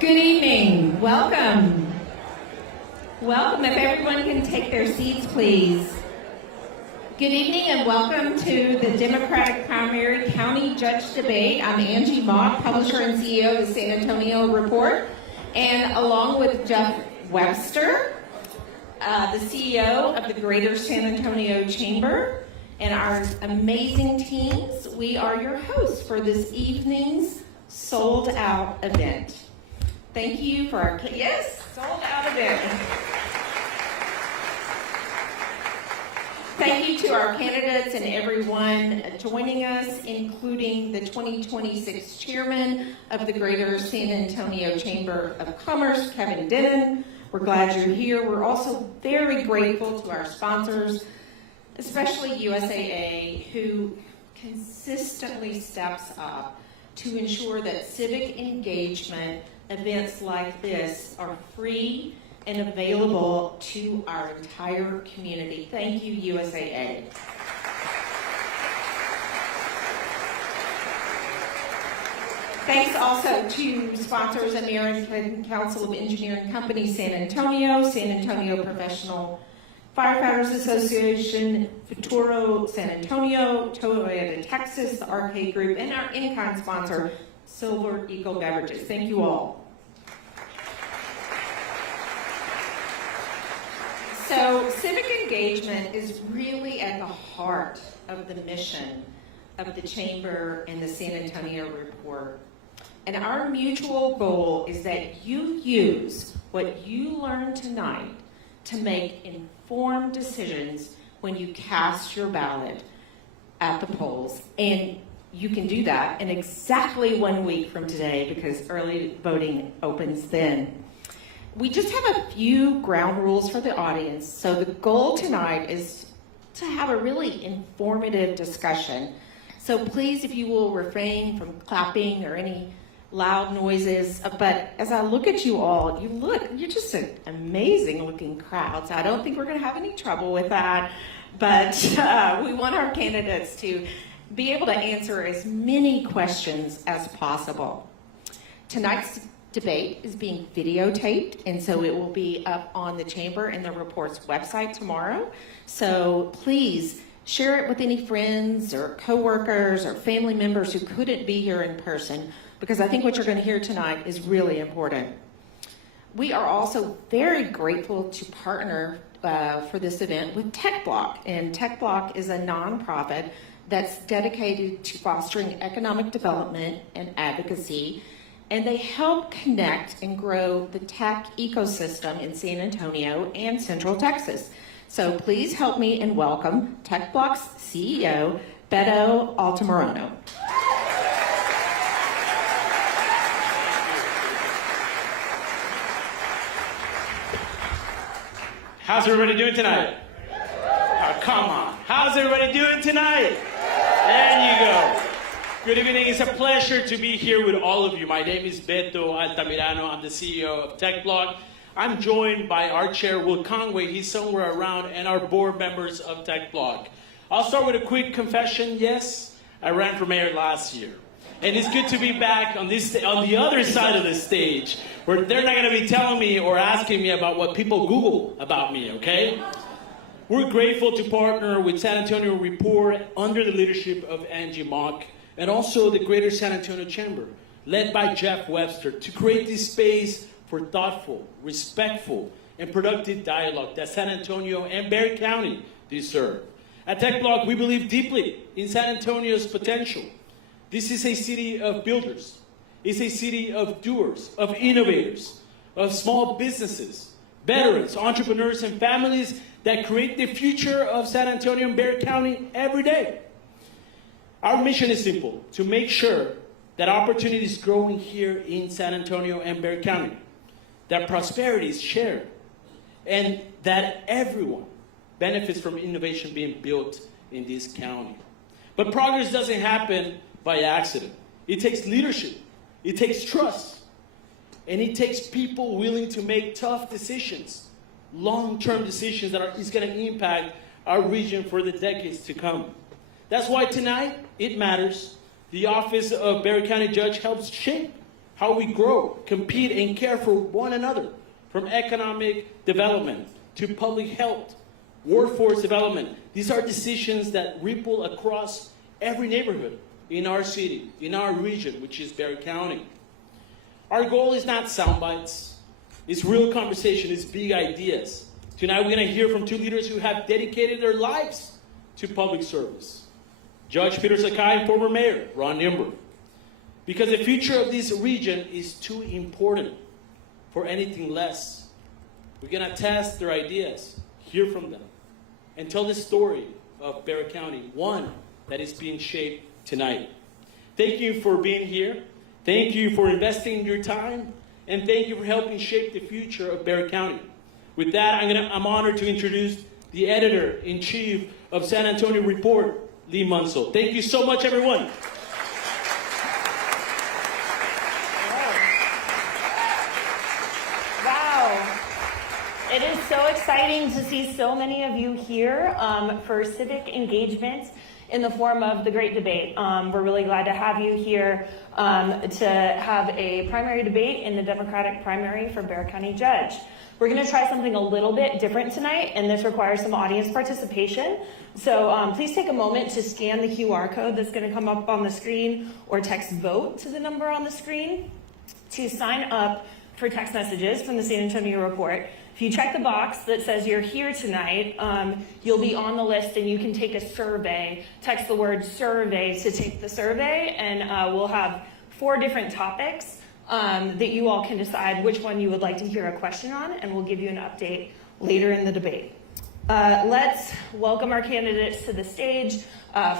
Good evening. Welcome. Welcome. If everyone can take their seats, please. Good evening and welcome to the Democratic Primary County Judge Debate. I'm Angie Mott, publisher and CEO of the San Antonio Report, and along with Jeff Webster, the CEO of the Greater San Antonio Chamber, and our amazing teams, we are your hosts for this evening's sold out event. Thank you for our, yes, sold out event. Thank you to our candidates and everyone joining us, including the 2026 chairman of the Greater San Antonio Chamber of Commerce, Kevin Denon. We're glad you're here. We're also very grateful to our sponsors, especially USAA, who consistently steps up to ensure that civic engagement events like this are free and available to our entire community. Thank you, USAA. Thanks also to sponsors, American Council of Engineering Companies San Antonio Professional Firefighters Association, Futuro San Antonio, Toyota Texas, the Arcade Group, and our in-kind sponsor, Silver Eagle Beverages. Thank you all. So civic engagement is really at the heart of the mission of the Chamber and the San Antonio Report. And our mutual goal is that you use what you learned tonight to make informed decisions when you cast your ballot at the polls. And you can do that in exactly 1 week from today because early voting opens then. We just have a few ground rules for the audience. So the goal tonight is to have a really informative discussion. So please, if you will refrain from clapping or any loud noises. But as I look at you all, you're just an amazing looking crowd. So I don't think we're going to have any trouble with that. But we want our candidates to be able to answer as many questions as possible. Tonight's debate is being videotaped, and so it will be up on the Chamber and the Report's website tomorrow. So please share it with any friends or coworkers or family members who couldn't be here in person, because I think what you're going to hear tonight is really important. We are also very grateful to partner for this event with TechBlock, and TechBlock is a nonprofit that's dedicated to fostering economic development and advocacy, and they help connect and grow the tech ecosystem in San Antonio and Central Texas. So please help me and welcome TechBlock's CEO, Beto Altamirano. How's everybody doing tonight? Oh, come on. How's everybody doing tonight? There you go. Good evening. It's a pleasure to be here with all of you. My name is Beto Altamirano. I'm the CEO of TechBlock. I'm joined by our chair, Will Conway. He's somewhere around, and our board members of TechBlock. I'll start with a quick confession. Yes, I ran for mayor last year. And it's good to be back on the other side of the stage, where they're not going to be telling me or asking me about what people Google about me, okay? We're grateful to partner with San Antonio Report under the leadership of Angie Mock, and also the Greater San Antonio Chamber, led by Jeff Webster, to create this space for thoughtful, respectful, and productive dialogue that San Antonio and Berry County deserve. At TechBlock, we believe deeply in San Antonio's potential. This is a city of builders. It's a city of doers, of innovators, of small businesses, veterans, entrepreneurs, and families that create the future of San Antonio and Berry County every day. Our mission is simple: to make sure that opportunity is growing here in San Antonio and Berry County, that prosperity is shared, and that everyone benefits from innovation being built in this county. But progress doesn't happen by accident. It takes leadership, it takes trust, and it takes people willing to make tough decisions, long-term decisions that is going to impact our region for the decades to come. That's why tonight it matters. The office of Berry County Judge helps shape how we grow, compete, and care for one another, from economic development to public health, workforce development. These are decisions that ripple across every neighborhood in our city, in our region, which is Bexar County. Our goal is not sound bites. It's real conversation. It's big ideas. Tonight we're going to hear from two leaders who have dedicated their lives to public service. Judge Peter Sakai and former Mayor Ron Nirenberg. Because the future of this region is too important for anything less. We're going to test their ideas, hear from them, and tell the story of Bexar County, one that is being shaped tonight. Thank you for being here. Thank you for investing your time. And thank you for helping shape the future of Bexar County. With that, I'm honored to introduce the Editor-in-Chief of San Antonio Report, Lee Munsell. Thank you so much, everyone. It is so exciting to see so many of you here for civic engagement in the form of the Great Debate. We're really glad to have you here to have a primary debate in the Democratic primary for Bexar County Judge. We're going to try something a little bit different tonight, and this requires some audience participation. So please take a moment to scan the QR code that's going to come up on the screen, or text VOTE to the number on the screen to sign up for text messages from the San Antonio Report. If you check the box that says you're here tonight, you'll be on the list and you can take a survey. Text the word survey to take the survey, and we'll have 4 different topics that you all can decide which one you would like to hear a question on, and we'll give you an update later in the debate. Let's welcome our candidates to the stage.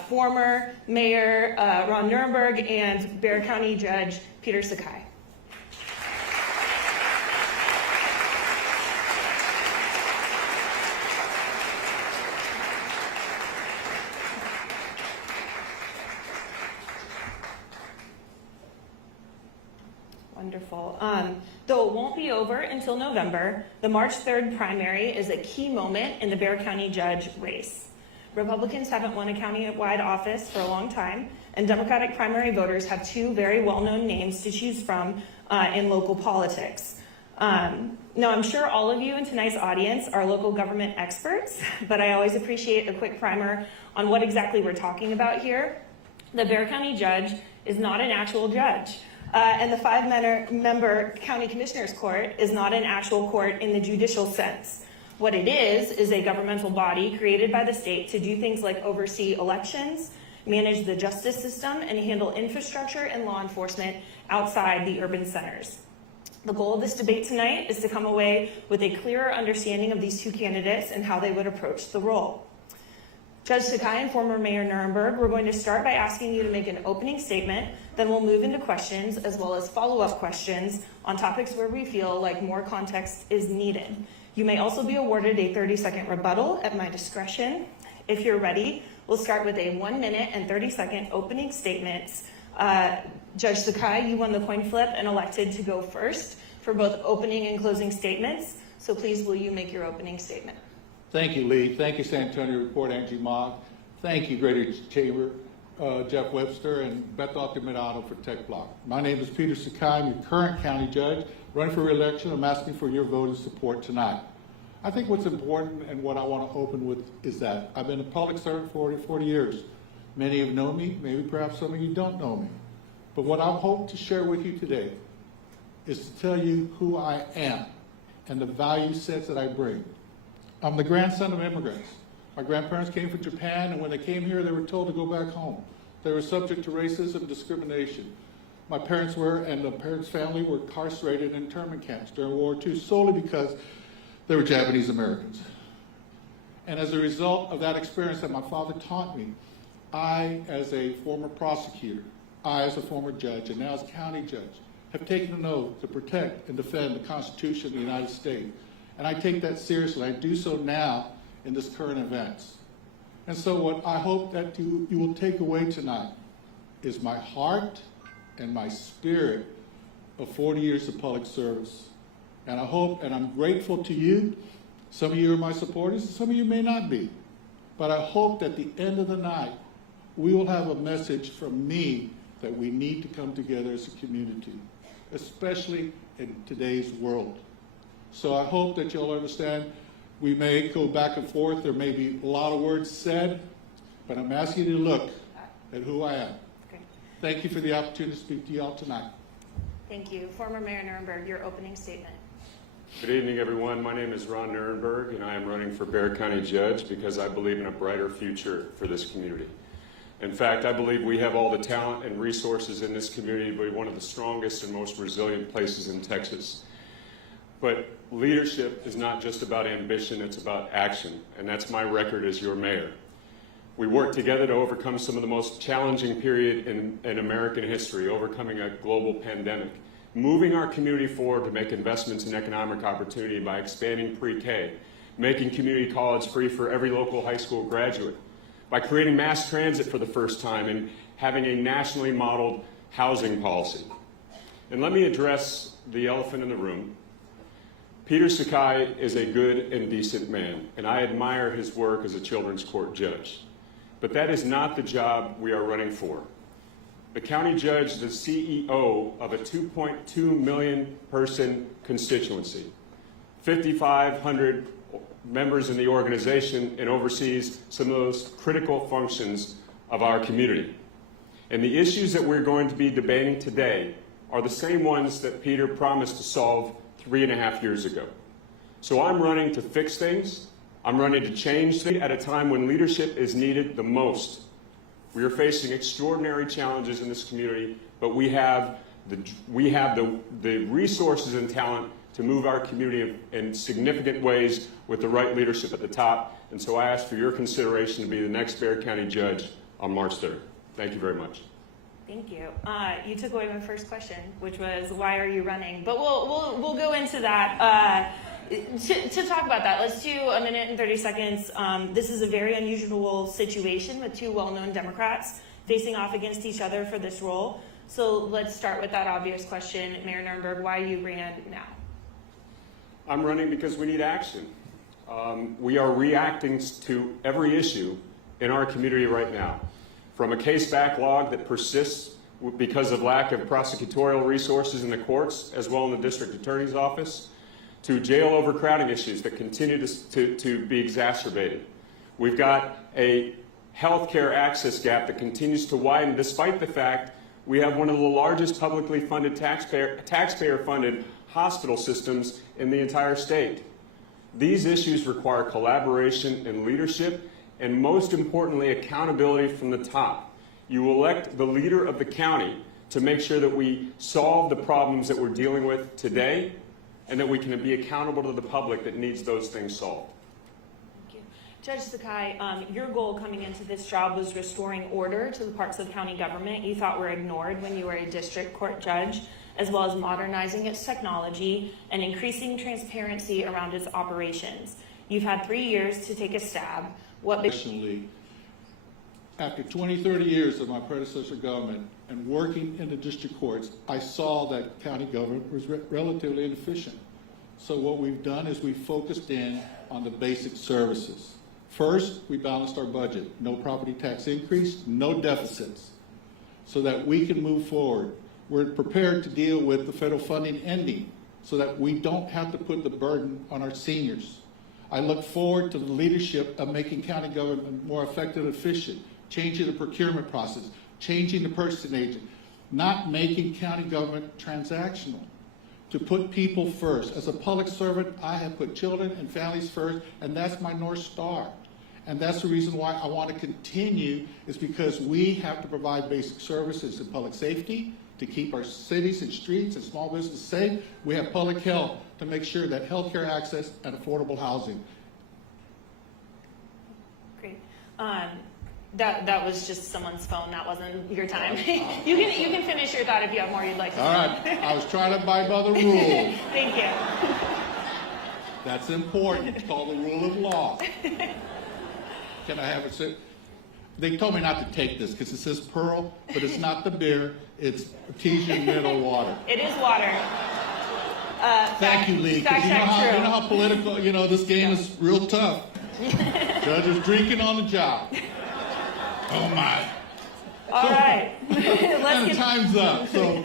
Former Mayor Ron Nirenberg and Bexar County Judge Peter Sakai. Wonderful. Though it won't be over until November, the March 3rd primary is a key moment in the Bexar County Judge race. Republicans haven't won a county-wide office for a long time, and Democratic primary voters have 2 very well-known names to choose from in local politics. Now, I'm sure all of you in tonight's audience are local government experts, but I always appreciate a quick primer on what exactly we're talking about here. The Bexar County Judge is not an actual judge. And the 5-member County Commissioners Court is not an actual court in the judicial sense. What it is a governmental body created by the state to do things like oversee elections, manage the justice system, and handle infrastructure and law enforcement outside the urban centers. The goal of this debate tonight is to come away with a clearer understanding of these 2 candidates and how they would approach the role. Judge Sakai and former Mayor Nirenberg, we're going to start by asking you to make an opening statement, then we'll move into questions as well as follow-up questions on topics where we feel like more context is needed. You may also be awarded a 30-second rebuttal at my discretion. If you're ready, we'll start with a 1-minute and 30-second opening statements. Judge Sakai, you won the coin flip and elected to go first for both opening and closing statements. So please, will you make your opening statement? Thank you, Lee. Thank you, San Antonio Report, Angie Mogg. Thank you, Greater Chamber, Jeff Webster, and Beto Altamirano for Tech Block. My name is Peter Sakai. I'm your current county judge, running for re-election. I'm asking for your vote of support tonight. I think what's important and what I want to open with is that I've been a public servant for 40 years. Many of you know me. Maybe perhaps some of you don't know me. But what I hope to share with you today is to tell you who I am and the value sets that I bring. I'm the grandson of immigrants. My grandparents came from Japan, and when they came here, they were told to go back home. They were subject to racism and discrimination. My parents were, and the parents' family were incarcerated in internment camps during World War II solely because they were Japanese Americans. And as a result of that experience that my father taught me, I, as a former prosecutor, I, as a former judge, and now as county judge, have taken an oath to protect and defend the Constitution of the United States. And I take that seriously. I do so now in this current events. And so what I hope that you will take away tonight is my heart and my spirit of 40 years of public service. And I hope, and I'm grateful to you. Some of you are my supporters, and some of you may not be. But I hope that at the end of the night, we will have a message from me that we need to come together as a community. especially in today's world. So I hope that you'll understand. We may go back and forth. There may be a lot of words said, but I'm asking you to look at who I am. Okay. Thank you for the opportunity to speak to you all tonight. Thank you. Former Mayor Nirenberg, your opening statement. Good evening, everyone. My name is Ron Nirenberg, and I am running for Bexar County Judge because I believe in a brighter future for this community. In fact, I believe we have all the talent and resources in this community to be one of the strongest and most resilient places in Texas. But leadership is not just about ambition, it's about action, and that's my record as your mayor. We worked together to overcome some of the most challenging period in American history, overcoming a global pandemic, moving our community forward to make investments in economic opportunity by expanding pre-K, making community college free for every local high school graduate, by creating mass transit for the first time and having a nationally modeled housing policy. And let me address the elephant in the room. Peter Sakai is a good and decent man, and I admire his work as a children's court judge. But that is not the job we are running for. The county judge is the CEO of a 2.2 million person constituency, 5,500 members in the organization, and oversees some of those critical functions of our community. And the issues that we're going to be debating today are the same ones that Peter promised to solve 3.5 years ago. So I'm running to fix things. I'm running to change things at a time when leadership is needed the most. We are facing extraordinary challenges in this community, but we have the resources and talent to move our community in significant ways with the right leadership at the top. And so I ask for your consideration to be the next Bexar County Judge on March 3rd. Thank you very much. Thank you. You took away my first question, which was, why are you running? But we'll go into that. To talk about that, let's do a minute and 30 seconds. This is a very unusual situation with two well-known Democrats facing off against each other for this role. So let's start with that obvious question. Mayor Nirenberg, why you ran now? I'm running because we need action. We are reacting to every issue in our community right now, from a case backlog that persists because of lack of prosecutorial resources in the courts, as well in the district attorney's office, to jail overcrowding issues that continue to be exacerbated. We've got a healthcare access gap that continues to widen despite the fact we have one of the largest publicly funded taxpayer-funded hospital systems in the entire state. These issues require collaboration and leadership, and most importantly, accountability from the top. You elect the leader of the county to make sure that we solve the problems that we're dealing with today, and that we can be accountable to the public that needs those things solved. Thank you. Judge Sakai, your goal coming into this job was restoring order to the parts of county government you thought were ignored when you were a district court judge, as well as modernizing its technology and increasing transparency around its operations. You've had 3 years to take a stab. Personally, after 20, 30 years of my predecessor government and working in the district courts, I saw that county government was relatively inefficient. So what we've done is we focused in on the basic services. First, we balanced our budget. No property tax increase, no deficits, so that we can move forward. We're prepared to deal with the federal funding ending so that we don't have to put the burden on our seniors. I look forward to the leadership of making county government more effective and efficient, changing the procurement process, changing the purchasing agent, not making county government transactional, to put people first. As a public servant, I have put children and families first, and that's my North Star. And that's the reason why I want to continue, is because we have to provide basic services in public safety to keep our cities and streets and small businesses safe. We have public health to make sure that healthcare access and affordable housing. Great. That was just someone's phone. That wasn't your time. you can finish your thought if you have more you'd like to say. All right, I was trying to abide by the rules. Thank you. That's important. It's called the rule of law. Can I have it sit? They told me not to take this because it says Pearl, but it's not the beer. It's artesian mineral water. It is water. Thank you, Lee. 'Cause you know how political, this game is real tough. Judges drinking on the job. Oh, my. All right. And time's up. So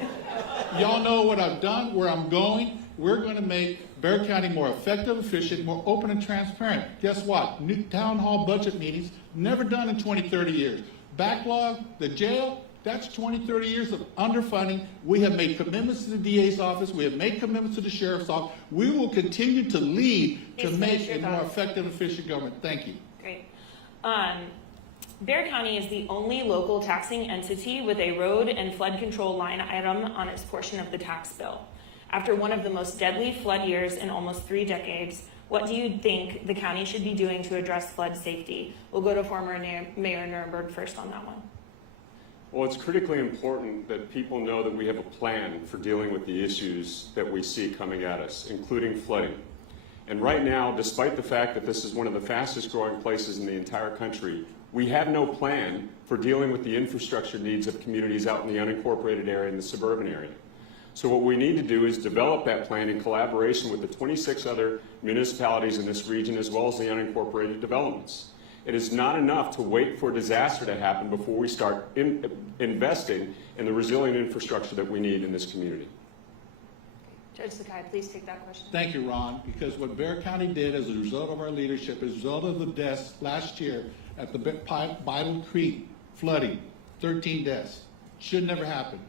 Y'all know what I've done, where I'm going. We're going to make Bexar County more effective, efficient, more open and transparent. Guess what? New town hall budget meetings, never done in 20, 30 years. Backlog, the jail, that's 20, 30 years of underfunding. We have made commitments to the DA's office. We have made commitments to the sheriff's office. We will continue to lead to Please make finish your a more thought. effective, efficient government. Thank you. Great. Bexar County is the only local taxing entity with a road and flood control line item on its portion of the tax bill. After one of the most deadly flood years in almost 3 decades, what do you think the county should be doing to address flood safety? We'll go to former Mayor Nirenberg first on that one. Well, it's critically important that people know that we have a plan for dealing with the issues that we see coming at us, including flooding. And right now, despite the fact that this is one of the fastest growing places in the entire country, we have no plan for dealing with the infrastructure needs of communities out in the unincorporated area and the suburban area. So what we need to do is develop that plan in collaboration with the 26 other municipalities in this region, as well as the unincorporated developments. It is not enough to wait for a disaster to happen before we start investing in the resilient infrastructure that we need in this community. Judge Sakai, please take that question. Thank you, Ron, because what Bexar County did as a result of our leadership, as a result of the deaths last year at the Bible Creek flooding, 13 deaths, should never happen.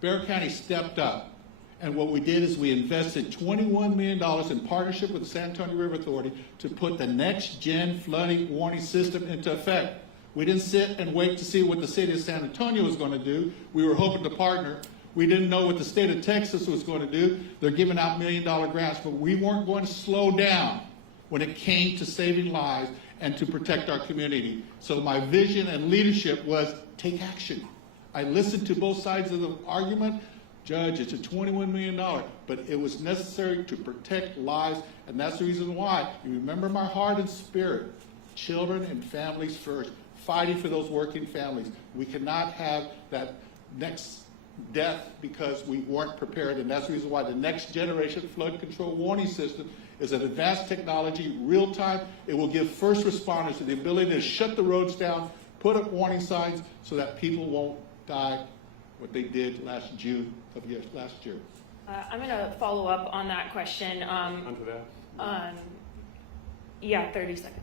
Bexar County stepped up, and what we did is we invested $21 million in partnership with the San Antonio River Authority to put the next-gen flooding warning system into effect. We didn't sit and wait to see what the city of San Antonio was going to do. We were hoping to partner. We didn't know what the state of Texas was going to do. They're giving out $1 million grants, but we weren't going to slow down when it came to saving lives and to protect our community. So my vision and leadership was take action. I listened to both sides of the argument. Judge, it's a $21 million, but it was necessary to protect lives, and that's the reason why. You remember my heart and spirit, children and families first, fighting for those working families. We cannot have that next death because we weren't prepared, and that's the reason why the next generation flood control warning system is an advanced technology, real time. It will give first responders the ability to shut the roads down, put up warning signs so that people won't die what they did last June of last year. I'm going to follow up on that question. Onto that? Yeah, 30 seconds.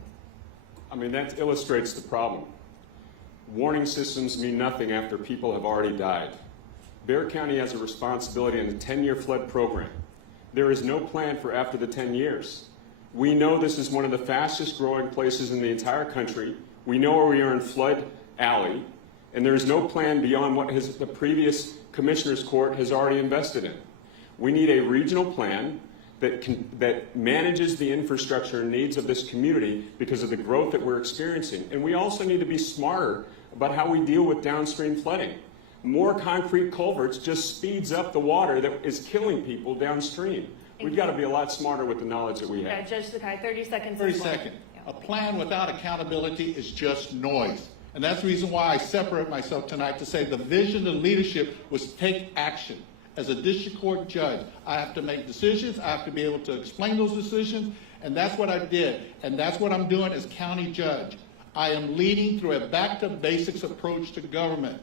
I mean, that illustrates the problem. Warning systems mean nothing after people have already died. Bexar County has a responsibility in the 10-year flood program. There is no plan for after the 10 years. We know this is one of the fastest growing places in the entire country. We know where we are in Flood Alley, and there is no plan beyond what the previous Commissioner's Court has already invested in. We need a regional plan that manages the infrastructure and needs of this community because of the growth that we're experiencing. And we also need to be smarter about how we deal with downstream flooding. More concrete culverts just speeds up the water that is killing people downstream. We've got to be a lot smarter with the knowledge that we have. Yeah, Judge Sakai, 30 seconds. 30 seconds. Yeah. A plan without accountability is just noise. And that's the reason why I separate myself tonight to say the vision and leadership was take action. As a district court judge, I have to make decisions. I have to be able to explain those decisions. And that's what I did. And that's what I'm doing as county judge. I am leading through a back-to-basics approach to government.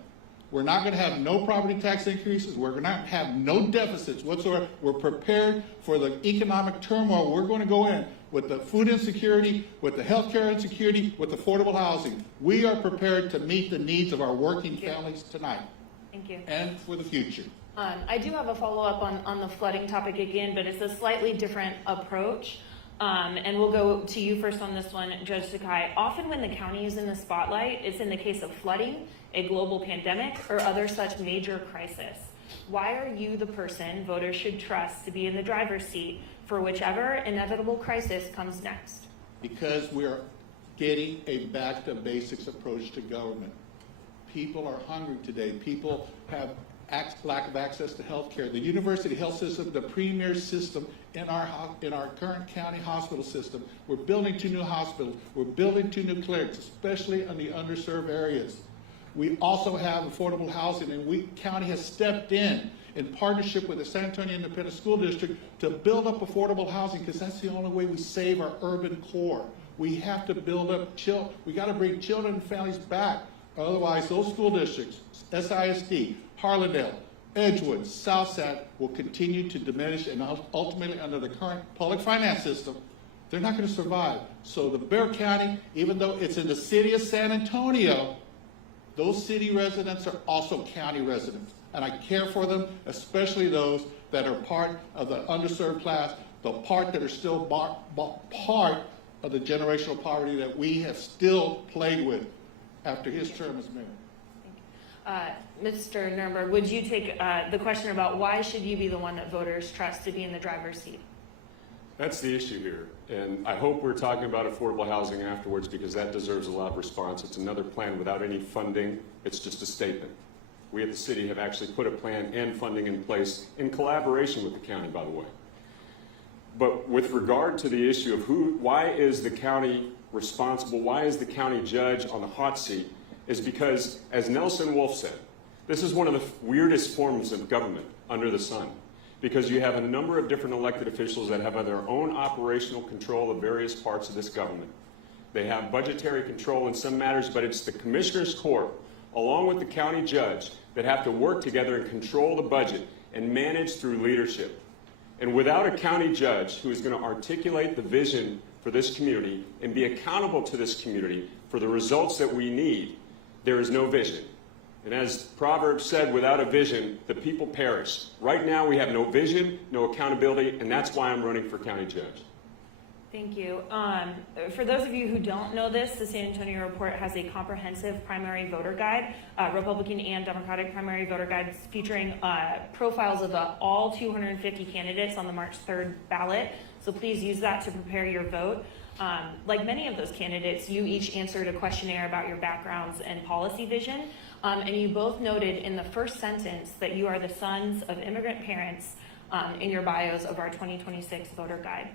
We're not going to have no property tax increases. We're going to have no deficits whatsoever. We're prepared for the economic turmoil. We're going to go in with the food insecurity, with the healthcare insecurity, with affordable housing. We are prepared to meet the needs of our working families tonight. Thank you. And for the future. I do have a follow-up on the flooding topic again, but it's a slightly different approach. And we'll go to you first on this one, Judge Sakai. Often when the county is in the spotlight, it's in the case of flooding, a global pandemic, or other such major crisis. Why are you the person voters should trust to be in the driver's seat for whichever inevitable crisis comes next? Because we're getting a back-to-basics approach to government. People are hungry today. People have lack of access to health care. The university health system, the premier system in our current county hospital system. We're building 2 new hospitals. We're building 2 new clinics, especially in the underserved areas. We also have affordable housing, and county has stepped in partnership with the San Antonio Independent School District to build up affordable housing because that's the only way we save our urban core. We have to build up, we got to bring children and families back. Otherwise, those school districts, SISD, Harlandale, Edgewood, Southside will continue to diminish, and ultimately, under the current public finance system, they're not going to survive. So the Bexar County, even though it's in the city of San Antonio, those city residents are also county residents. And I care for them, especially those that are part of the underserved class, the part that are still part of the generational poverty that we have still played with after his term as mayor. Mr. Nirenberg, would you take the question about why should you be the one that voters trust to be in the driver's seat? That's the issue here. And I hope we're talking about affordable housing afterwards, because that deserves a lot of response. It's another plan without any funding. It's just a statement. We at the city have actually put a plan and funding in place in collaboration with the county, by the way. But with regard to the issue of why is the county responsible, why is the county judge on the hot seat, is because, as Nelson Wolff said, this is one of the weirdest forms of government under the sun, because you have a number of different elected officials that have their own operational control of various parts of this government. They have budgetary control in some matters, but it's the Commissioners Court, along with the county judge, that have to work together and control the budget and manage through leadership. And without a county judge who is going to articulate the vision for this community and be accountable to this community for the results that we need, there is no vision. And as Proverbs said, without a vision, the people perish. Right now we have no vision, no accountability, and that's why I'm running for county judge. Thank you. For those of you who don't know this, the San Antonio Report has a comprehensive primary voter guide, Republican and Democratic primary voter guides, featuring profiles of all 250 candidates on the March 3rd ballot. So please use that to prepare your vote. Like many of those candidates, you each answered a questionnaire about your backgrounds and policy vision, and you both noted in the first sentence that you are the sons of immigrant parents in your bios of our 2026 voter guide.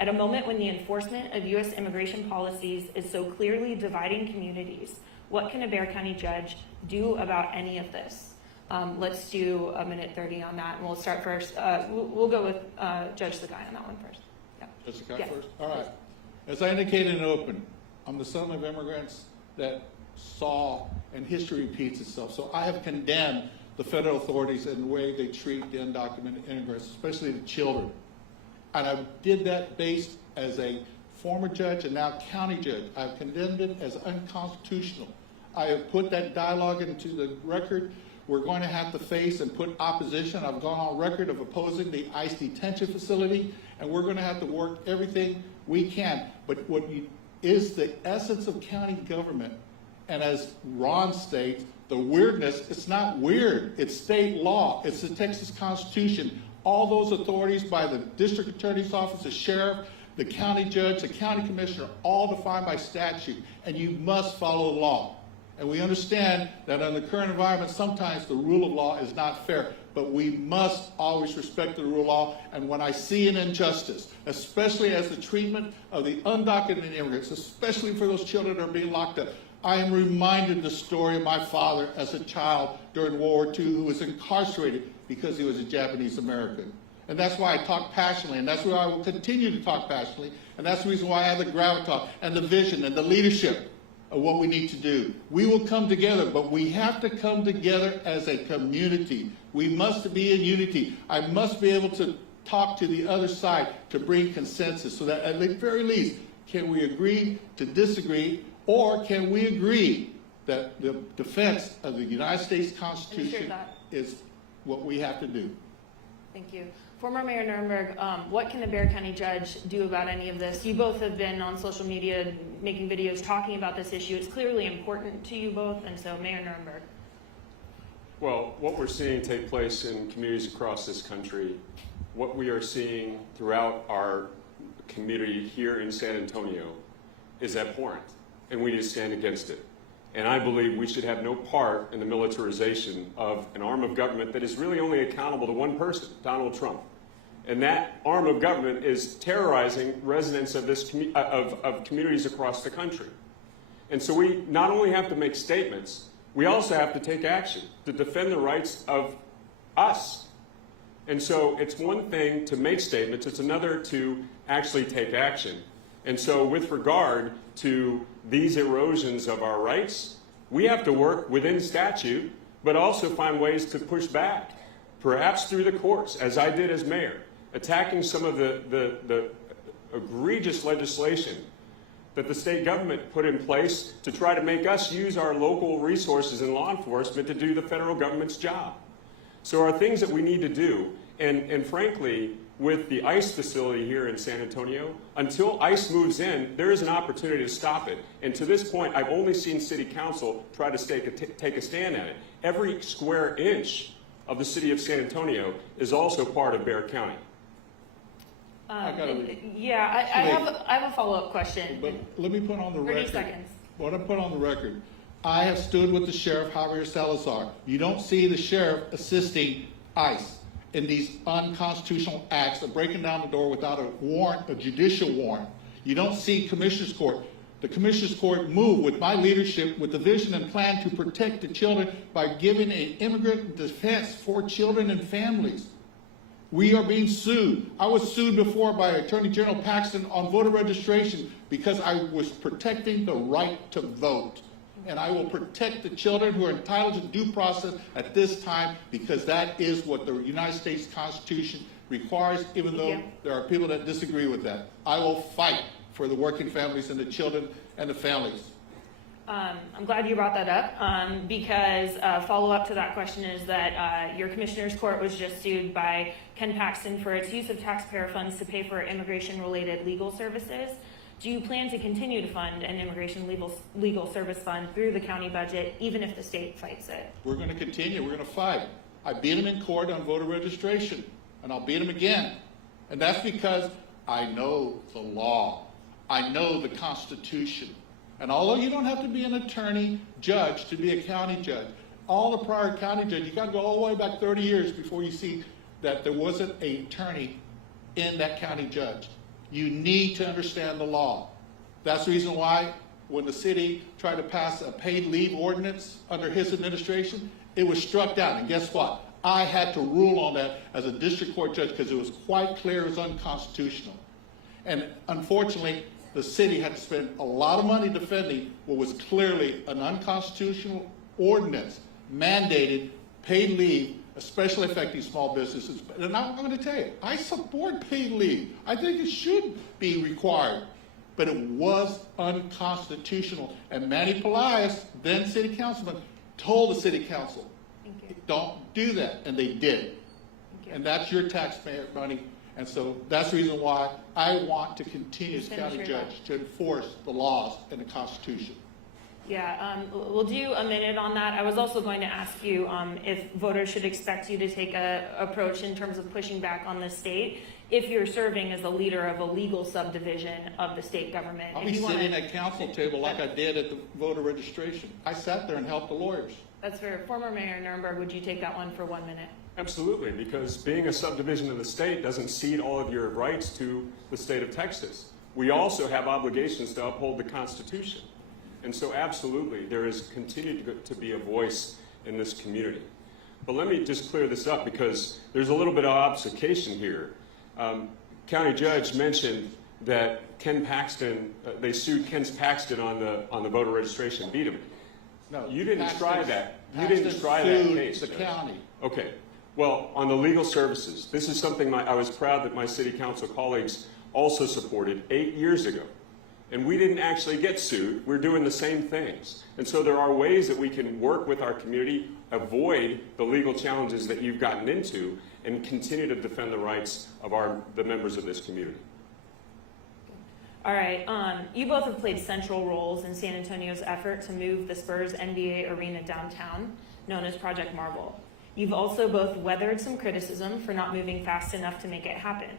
At a moment when the enforcement of U.S. immigration policies is so clearly dividing communities, what can a Bexar County judge do about any of this? Let's do a minute 30 on that, and we'll start first. We'll go with Judge Sakai on that one first. Yeah. Judge Sakai Yeah. first? All right. As I indicated in open, I'm the son of immigrants that saw, and history repeats itself. So I have condemned the federal authorities and the way they treat the undocumented immigrants, especially the children. And I did that based as a former judge and now county judge. I've condemned it as unconstitutional. I have put that dialogue into the record. We're going to have to face and put opposition. I've gone on record of opposing the ICE detention facility, and we're going to have to work everything we can. But what is the essence of county government, and as Ron states, the weirdness, it's not weird. It's state law. It's the Texas Constitution. All those authorities by the district attorney's office, the sheriff, the county judge, the county commissioner, all defined by statute, and you must follow the law. And we understand that in the current environment, sometimes the rule of law is not fair, but we must always respect the rule of law. And when I see an injustice, especially as the treatment of the undocumented immigrants, especially for those children that are being locked up, I am reminded the story of my father as a child during World War II who was incarcerated because he was a Japanese American. And that's why I talk passionately, and that's why I will continue to talk passionately, and that's the reason why I have the gravitas and the vision and the leadership of what we need to do. We will come together, but we have to come together as a community. We must be in unity. I must be able to talk to the other side to bring consensus so that at the very least, can we agree to disagree, or can we agree that the defense of the United States Constitution is what we have to do? Thank you. Former Mayor Nirenberg, what can a Bexar County judge do about any of this? You both have been on social media making videos talking about this issue. It's clearly important to you both, and so Mayor Nirenberg. Well, what we're seeing take place in communities across this country, what we are seeing throughout our community here in San Antonio is abhorrent, and we need to stand against it. And I believe we should have no part in the militarization of an arm of government that is really only accountable to one person, Donald Trump. And that arm of government is terrorizing residents of this of communities across the country. And so we not only have to make statements, we also have to take action to defend the rights of us. And so it's one thing to make statements, it's another to actually take action. And so with regard to these erosions of our rights, we have to work within statute, but also find ways to push back perhaps through the courts, as I did as mayor, attacking some of the egregious legislation that the state government put in place to try to make us use our local resources in law enforcement to do the federal government's job. So there are things that we need to do, and frankly, with the ICE facility here in San Antonio, until ICE moves in, there is an opportunity to stop it. And to this point, I've only seen City Council try to take a stand at it. Every square inch of the city of San Antonio is also part of Bexar County. I have a follow-up question. But let me put on the 30 record. seconds. What I put on the record, I have stood with the sheriff, Javier Salazar. You don't see the sheriff assisting ICE in these unconstitutional acts of breaking down the door without a warrant, a judicial warrant. You don't see Commissioner's Court. The Commissioner's Court moved with my leadership with the vision and plan to protect the children by giving an immigrant defense for children and families. We are being sued. I was sued before by Attorney General Paxton on voter registration because I was protecting the right to vote. And I will protect the children who are entitled to due process at this time because that is what the United States Constitution requires, even though there are people that disagree with that. I will fight for the working families and the children and the families. I'm glad you brought that up because follow-up to that question is that your Commissioner's Court was just sued by Ken Paxton for its use of taxpayer funds to pay for immigration-related legal services. Do you plan to continue to fund an immigration legal service fund through the county budget, even if the state fights it? We're going to continue. We're going to fight. I beat him in court on voter registration, and I'll beat him again. And that's because I know the law. I know the Constitution. And although you don't have to be an attorney judge to be a county judge, all the prior county judges, you got to go all the way back 30 years before you see that there wasn't an attorney in that county judge. You need to understand the law. That's the reason why when the city tried to pass a paid leave ordinance under his administration, it was struck down. And guess what? I had to rule on that as a district court judge because it was quite clear it was unconstitutional. And unfortunately, the city had to spend a lot of money defending what was clearly an unconstitutional ordinance mandated paid leave, especially affecting small businesses. And I'm going to tell you, I support paid leave. I think it should be required. But it was unconstitutional. And Manny Pelaez, then city councilman, told the city council, don't do that. And they did. And that's your taxpayer money. And so that's the reason why I want to continue as county judge to enforce the laws and the Constitution. Yeah, we'll do a minute on that. I was also going to ask you if voters should expect you to take an approach in terms of pushing back on the state if you're serving as a leader of a legal subdivision of the state government. I'll be sitting at council table like I did at the voter registration. I sat there and helped the lawyers. That's for former Mayor Nirenberg. Would you take that one for 1 minute? Absolutely, because being a subdivision of the state doesn't cede all of your rights to the state of Texas. We also have obligations to uphold the Constitution. And so absolutely, there is continued to be a voice in this community. But let me just clear this up because there's a little bit of obfuscation here. County judge mentioned that Ken Paxton, they sued Ken Paxton on the voter registration, beat him. No, You didn't try that. You Paxton didn't try that sued case. the Judge. county. Okay. Well, on the legal services, this is something I was proud that my city council colleagues also supported 8 years ago. And we didn't actually get sued. We're doing the same things. And so there are ways that we can work with our community, avoid the legal challenges that you've gotten into, and continue to defend the rights of the members of this community. All right, you both have played central roles in San Antonio's effort to move the Spurs NBA arena downtown, known as Project Marvel. You've also both weathered some criticism for not moving fast enough to make it happen.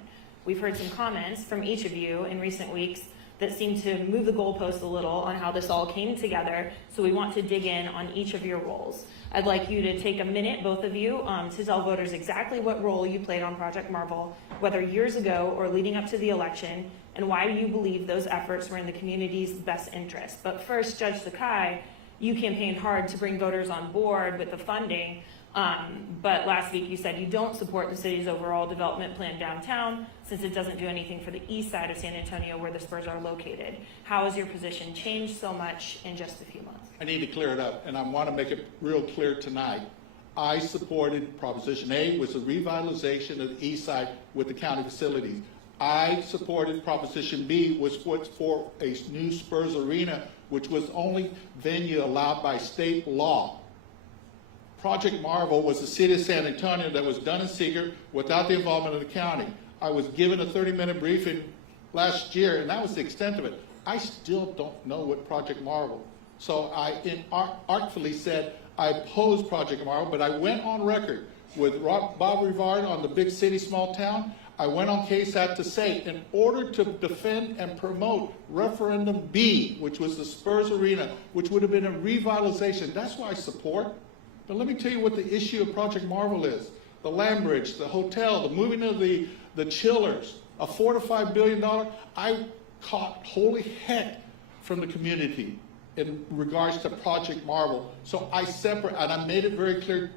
We've heard some comments from each of you in recent weeks that seem to move the goalpost a little on how this all came together, so we want to dig in on each of your roles. I'd like you to take a minute, both of you, to tell voters exactly what role you played on Project Marvel, whether years ago or leading up to the election, and why you believe those efforts were in the community's best interest. But first, Judge Sakai, you campaigned hard to bring voters on board with the funding, but last week you said you don't support the city's overall development plan downtown since it doesn't do anything for the east side of San Antonio where the Spurs are located. How has your position changed so much in just a few months? I need to clear it up, and I want to make it real clear tonight. I supported Proposition A, was the revitalization of the east side with the county facilities. I supported Proposition B, was what's for a new Spurs Arena, which was only venue allowed by state law. Project Marvel was the city of San Antonio that was done in secret without the involvement of the county. I was given a 30-minute briefing last year, and that was the extent of it. I still don't know what Project Marvel. So I artfully said I opposed Project Marvel, but I went on record with Bob Rivard on the Big City, Small Town. I went on KSAT to say, in order to defend and promote Referendum B, which was the Spurs Arena, which would have been a revitalization, that's why I support. But let me tell you what the issue of Project Marvel is. The land bridge, the hotel, the moving of the chillers, a $4 to $5 billion. I caught holy heck from the community in regards to Project Marvel. So I separate, and I made it very clear,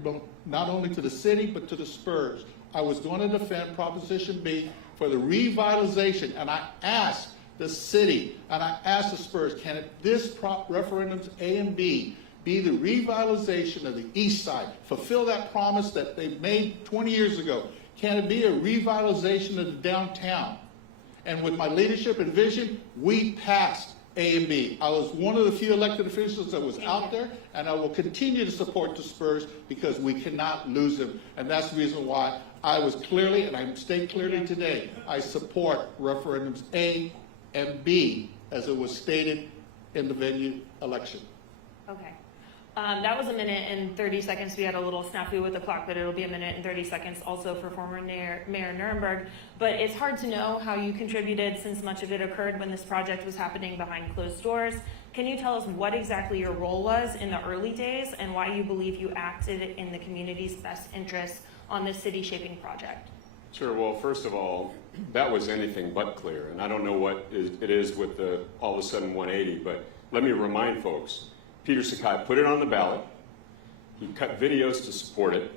not only to the city, but to the Spurs. I was going to defend Proposition B for the revitalization, and I asked the city, and I asked the Spurs, can this referendums A and B be the revitalization of the east side, fulfill that promise that they made 20 years ago? Can it be a revitalization of the downtown? And with my leadership and vision, we passed A and B. I was one of the few elected officials that was out there, and I will continue to support the Spurs because we cannot lose them. And that's the reason why I was clearly, and I state clearly today, I support referendums A and B as it was stated in the venue election. Okay. That was a minute and 30 seconds. We had a little snafu with the clock, but it'll be a minute and 30 seconds also for former Mayor Nirenberg. But it's hard to know how you contributed since much of it occurred when this project was happening behind closed doors. Can you tell us what exactly your role was in the early days and why you believe you acted in the community's best interest on this city-shaping project? Sure. Well, first of all, that was anything but clear. And I don't know what it is with the all of a sudden 180, but let me remind folks. Peter Sakai put it on the ballot, he cut videos to support it,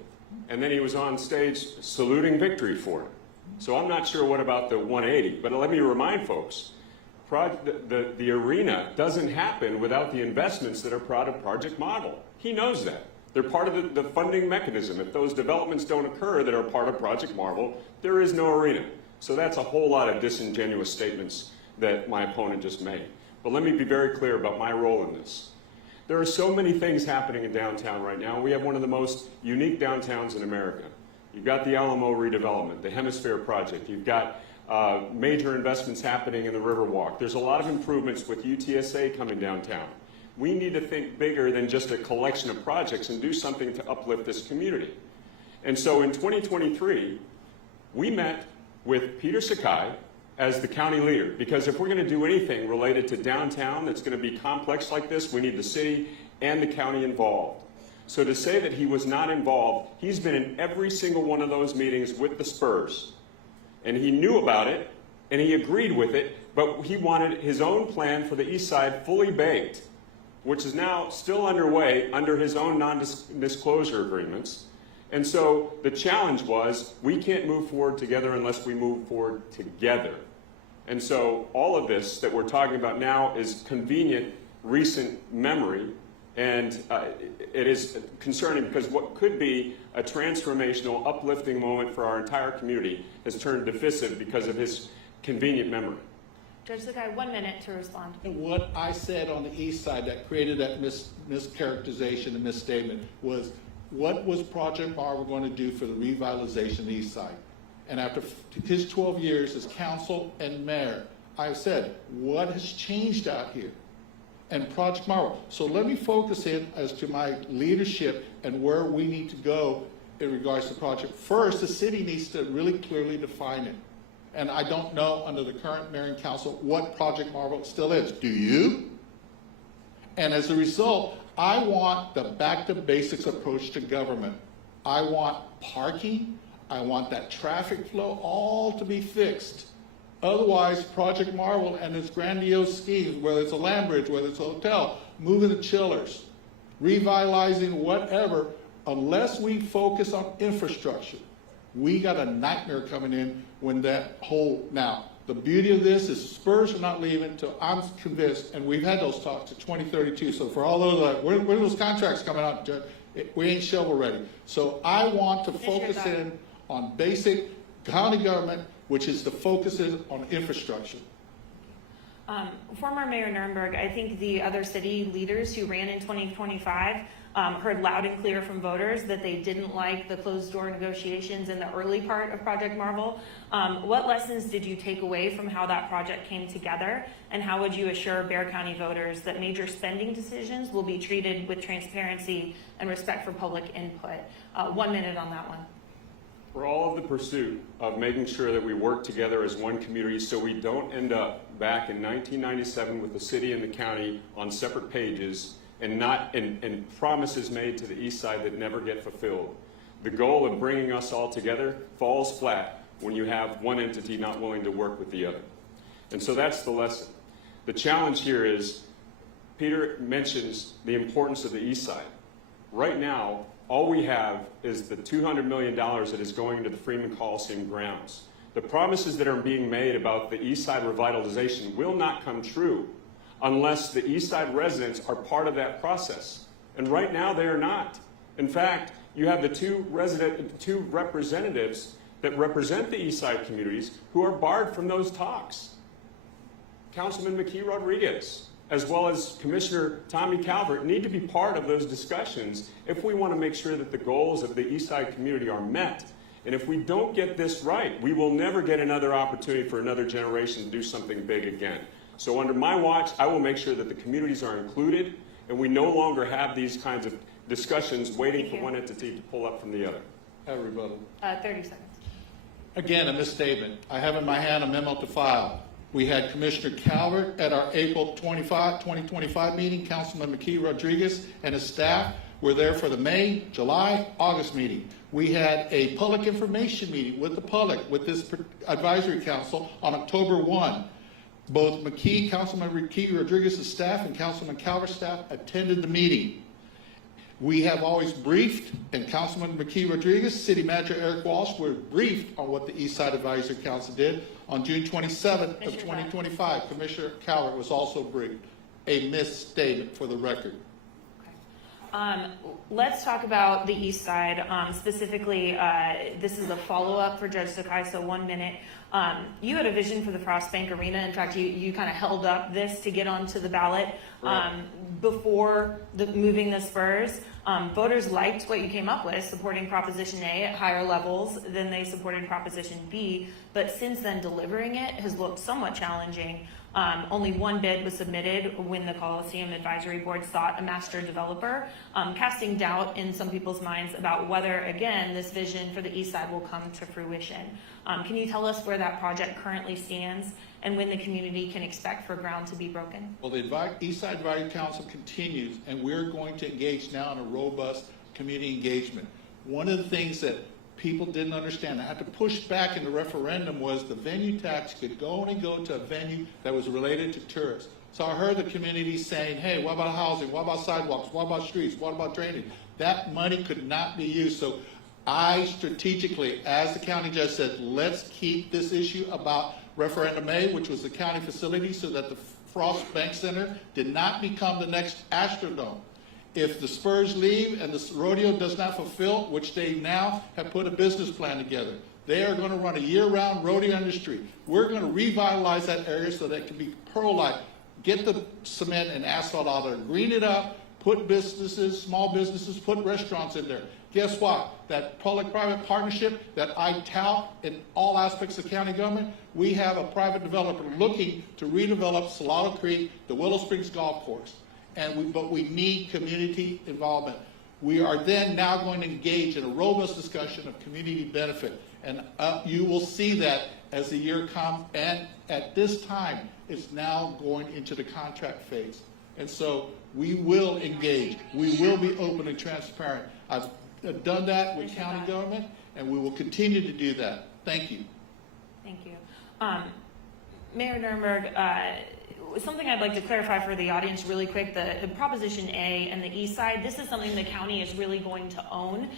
and then he was on stage saluting victory for it. So I'm not sure what about the 180, but let me remind folks, the arena doesn't happen without the investments that are part of Project Model. He knows that. They're part of the funding mechanism. If those developments don't occur that are part of Project Marvel, there is no arena. So that's a whole lot of disingenuous statements that my opponent just made. But let me be very clear about my role in this. There are so many things happening in downtown right now. We have one of the most unique downtowns in America. You've got the Alamo redevelopment, the Hemisphere project. You've got major investments happening in the Riverwalk. There's a lot of improvements with UTSA coming downtown. We need to think bigger than just a collection of projects and do something to uplift this community. And so in 2023, we met with Peter Sakai as the county leader, because if we're going to do anything related to downtown that's going to be complex like this, we need the city and the county involved. So to say that he was not involved, he's been in every single one of those meetings with the Spurs. And he knew about it, and he agreed with it, but he wanted his own plan for the east side fully baked, which is now still underway under his own non-disclosure agreements. And so the challenge was, we can't move forward together unless we move forward together. And so all of this that we're talking about now is convenient, recent memory, and it is concerning because what could be a transformational, uplifting moment for our entire community has turned divisive because of his convenient memory. Judge Sakai, 1 minute to respond. What I said on the east side that created that mischaracterization and misstatement was, what was Project Marvel going to do for the revitalization of the east side? And after his 12 years as council and mayor, I've said, what has changed out here? And Project Marvel. So let me focus in as to my leadership and where we need to go in regards to project. First, the city needs to really clearly define it. And I don't know under the current mayor and council what Project Marvel still is. Do you? And as a result, I want the back to basics approach to government. I want parking. I want that traffic flow all to be fixed. Otherwise, Project Marvel and its grandiose schemes, whether it's a land bridge, whether it's a hotel, moving the chillers, revitalizing whatever, unless we focus on infrastructure, we got a nightmare coming in when that whole, now, the beauty of this is Spurs are not leaving until I'm convinced, and we've had those talks to 2032. So for all those, when are those contracts coming out, Judge? We ain't shovel ready. So I want to focus in on basic county government, which is the focus is on infrastructure. Former Mayor Nirenberg, I think the other city leaders who ran in 2025 heard loud and clear from voters that they didn't like the closed door negotiations in the early part of Project Marvel. What lessons did you take away from how that project came together, and how would you assure Bexar County voters that major spending decisions will be treated with transparency and respect for public input? 1 minute on that one. We're all in the pursuit of making sure that we work together as one community so we don't end up back in 1997 with the city and the county on separate pages and promises made to the east side that never get fulfilled. The goal of bringing us all together falls flat when you have one entity not willing to work with the other. And so that's the lesson. The challenge here is, Peter mentions the importance of the east side. Right now, all we have is the $200 million that is going into the Freeman Coliseum grounds. The promises that are being made about the east side revitalization will not come true unless the east side residents are part of that process. And right now they are not. In fact, you have the two representatives that represent the east side communities who are barred from those talks. Councilman McKee Rodriguez, as well as Commissioner Tommy Calvert, need to be part of those discussions if we want to make sure that the goals of the east side community are met. And if we don't get this right, we will never get another opportunity for another generation to do something big again. So under my watch, I will make sure that the communities are included and we no longer have these kinds of discussions waiting for one entity to pull up from the other. Have a rebuttal. 30 seconds. Again, a misstatement. I have in my hand a memo to file. We had Commissioner Calvert at our April 2025 meeting. Councilman McKee Rodriguez and his staff were there for the May, July, August meeting. We had a public information meeting with the public, with this advisory council on October 1. Both Councilman McKee Rodriguez's staff and Councilman Calvert's staff attended the meeting. We have always briefed, and Councilman McKee Rodriguez, City Manager Eric Walsh were briefed on what the East Side Advisory Council did on June 27th of 2025. Commissioner Calvert was also briefed. A misstatement for the record. Let's talk about the east side. Specifically, this is a follow-up for Judge Sakai, so 1 minute. You had a vision for the Frost Bank Arena. In fact, you kind of held up this to get onto the ballot before moving the Spurs. Voters liked what you came up with, supporting Proposition A at higher levels than they supported Proposition B. But since then, delivering it has looked somewhat challenging. Only one bid was submitted when the Coliseum Advisory Board sought a master developer, casting doubt in some people's minds about whether, again, this vision for the east side will come to fruition. Can you tell us where that project currently stands and when the community can expect for ground to be broken? Well, the East Side Advisory Council continues, and we're going to engage now in a robust community engagement. One of the things that people didn't understand, I had to push back in the referendum, was the venue tax could only go to a venue that was related to tourists. So I heard the community saying, hey, what about housing? What about sidewalks? What about streets? What about drainage? That money could not be used. So I strategically, as the county judge said, let's keep this issue about referendum A, which was the county facility, so that the Frost Bank Center did not become the next Astrodome. If the Spurs leave and the rodeo does not fulfill, which they now have put a business plan together, they are going to run a year-round rodeo industry. We're going to revitalize that area so that it can be pearl-like. Get the cement and asphalt out there, green it up, put businesses, small businesses, put restaurants in there. Guess what? That public-private partnership that I tout in all aspects of county government, we have a private developer looking to redevelop Salado Creek, the Willow Springs Golf Course. But we need community involvement. We are then now going to engage in a robust discussion of community benefit. And you will see that as the year comes. And at this time, it's now going into the contract phase. And so we will engage. We will be open and transparent. I've done that with county government, and we will continue to do that. Thank you. Thank you. Mayor Nirenberg, something I'd like to clarify for the audience really quick, the Proposition A and the East Side, this is something the county is really going to own.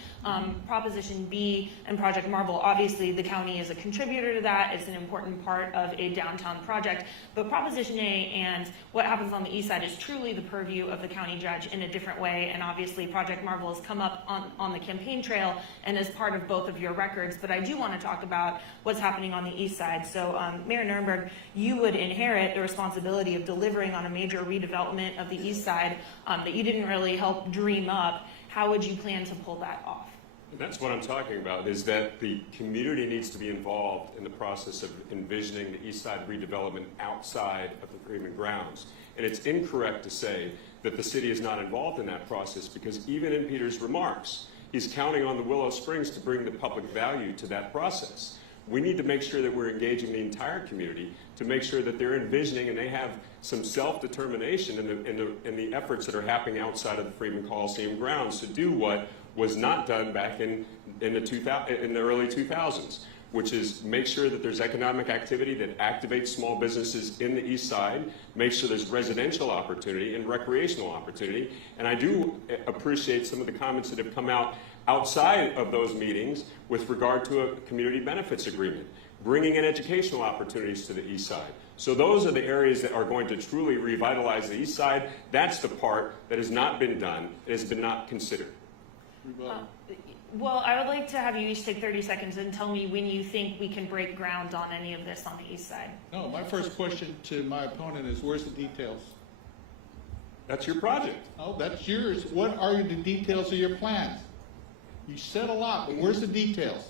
Proposition B and Project Marble, obviously the county is a contributor to that. It's an important part of a downtown project. But Proposition A and what happens on the East Side is truly the purview of the county judge in a different way. And obviously Project Marble has come up on the campaign trail and is part of both of your records. But I do want to talk about what's happening on the East Side. So Mayor Nirenberg, you would inherit the responsibility of delivering on a major redevelopment of the East Side that you didn't really help dream up. How would you plan to pull that off? That's what I'm talking about, is that the community needs to be involved in the process of envisioning the East Side redevelopment outside of the Freeman grounds. And it's incorrect to say that the city is not involved in that process, because even in Peter's remarks, he's counting on the Willow Springs to bring the public value to that process. We need to make sure that we're engaging the entire community to make sure that they're envisioning and they have some self-determination in the efforts that are happening outside of the Freeman Coliseum grounds to do what was not done back in the early 2000s, which is make sure that there's economic activity that activates small businesses in the East Side, make sure there's residential opportunity and recreational opportunity. And I do appreciate some of the comments that have come out outside of those meetings with regard to a community benefits agreement, bringing in educational opportunities to the East Side. So those are the areas that are going to truly revitalize the East Side. That's the part that has not been done, it has been not considered. Well, I would like to have you each take 30 seconds and tell me when you think we can break ground on any of this on the East Side. No, my first question to my opponent is, where's the details? That's your project. Oh, that's yours. What are the details of your plans? You said a lot, but where's the details?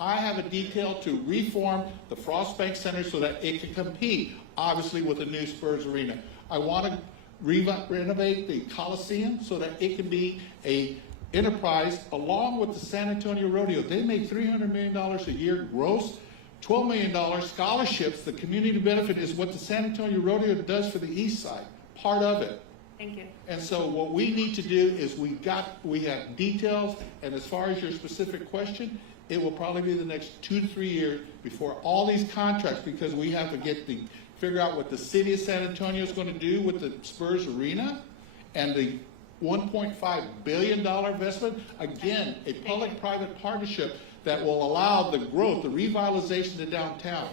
I have a detail to reform the Frostbank Center so that it can compete, obviously, with the new Spurs Arena. I want to renovate the Coliseum so that it can be a enterprise along with the San Antonio Rodeo. They make $300 million a year gross, $12 million scholarships. The community benefit is what the San Antonio Rodeo does for the East Side, part of it. Thank you. And so what we need to do is we have details, and as far as your specific question, it will probably be the next 2 to 3 years before all these contracts, because we have to figure out what the city of San Antonio is going to do with the Spurs Arena and the $1.5 billion investment. Again, a public-private partnership that will allow the growth, the revitalization of downtown.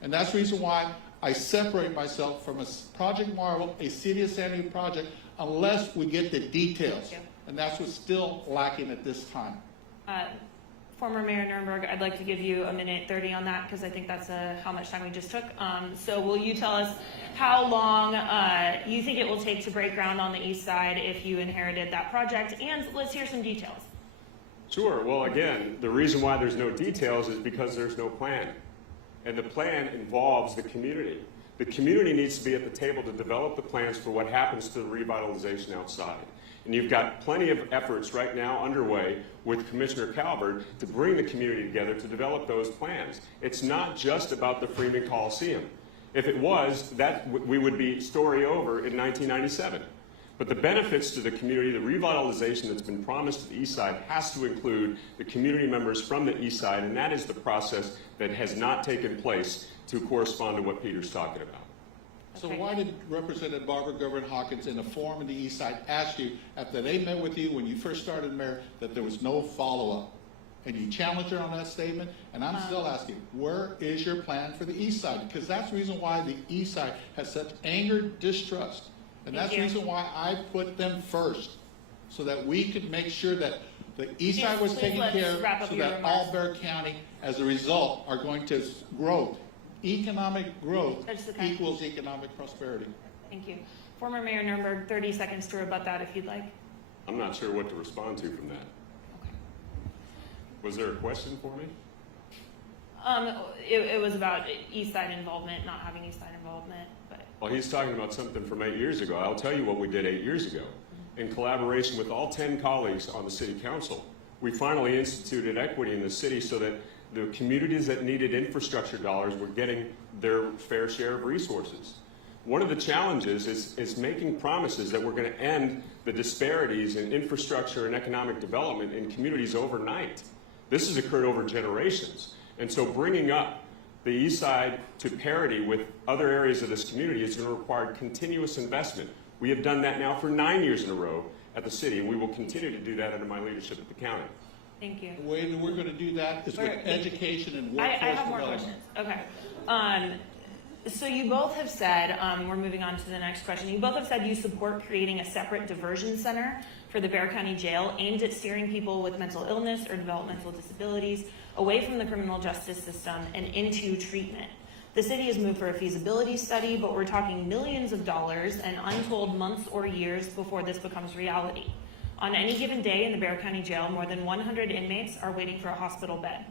And that's the reason why I separate myself from a Project Marble, a City of San Diego project, unless we get the details. And that's what's still lacking at this time. Former Mayor Nirenberg, I'd like to give you 1:30 on that, because I think that's how much time we just took. So will you tell us how long you think it will take to break ground on the East Side if you inherited that project? And let's hear some details. Sure. Well, again, the reason why there's no details is because there's no plan. And the plan involves the community. The community needs to be at the table to develop the plans for what happens to the revitalization outside. And you've got plenty of efforts right now underway with Commissioner Calvert to bring the community together to develop those plans. It's not just about the Freeman Coliseum. If it was, we would be story over in 1997. But the benefits to the community, the revitalization that's been promised to the East Side, has to include the community members from the East Side, and that is the process that has not taken place to correspond to what Peter's talking about. So why did Representative Barbara Govern-Hawkins in a forum in the East Side ask you, after they met with you when you first started mayor, that there was no follow-up? And you challenged her on that statement, and I'm still asking, where is your plan for the East Side? Because that's the reason why the East Side has such anger, distrust. And that's the reason why I put them first, so that we could make sure that the East Side was taken care of, so that all Bexar County, as a result, are going to grow. Economic growth equals economic prosperity. Thank you. Former Mayor Nirenberg, 30 seconds to rebut that if you'd like. I'm not sure what to respond to from that. Okay. Was there a question for me? It was about East Side involvement, not having East Side involvement. But Well, he's talking about something from 8 years ago. I'll tell you what we did 8 years ago. In collaboration with all 10 colleagues on the city council, we finally instituted equity in the city so that the communities that needed infrastructure dollars were getting their fair share of resources. One of the challenges is making promises that we're going to end the disparities in infrastructure and economic development in communities overnight. This has occurred over generations. And so bringing up the east side to parity with other areas of this community is going to require continuous investment. We have done that now for 9 years in a row at the city, and we will continue to do that under my leadership at the county. Thank you. The way that we're going to do that is with education and workforce I have more development. questions. Okay. So you both have said, we're moving on to the next question. You both have said you support creating a separate diversion center for the Bexar County Jail aimed at steering people with mental illness or developmental disabilities away from the criminal justice system and into treatment. The city has moved for a feasibility study, but we're talking millions of dollars and untold months or years before this becomes reality. On any given day in the Bexar County Jail, more than 100 inmates are waiting for a hospital bed.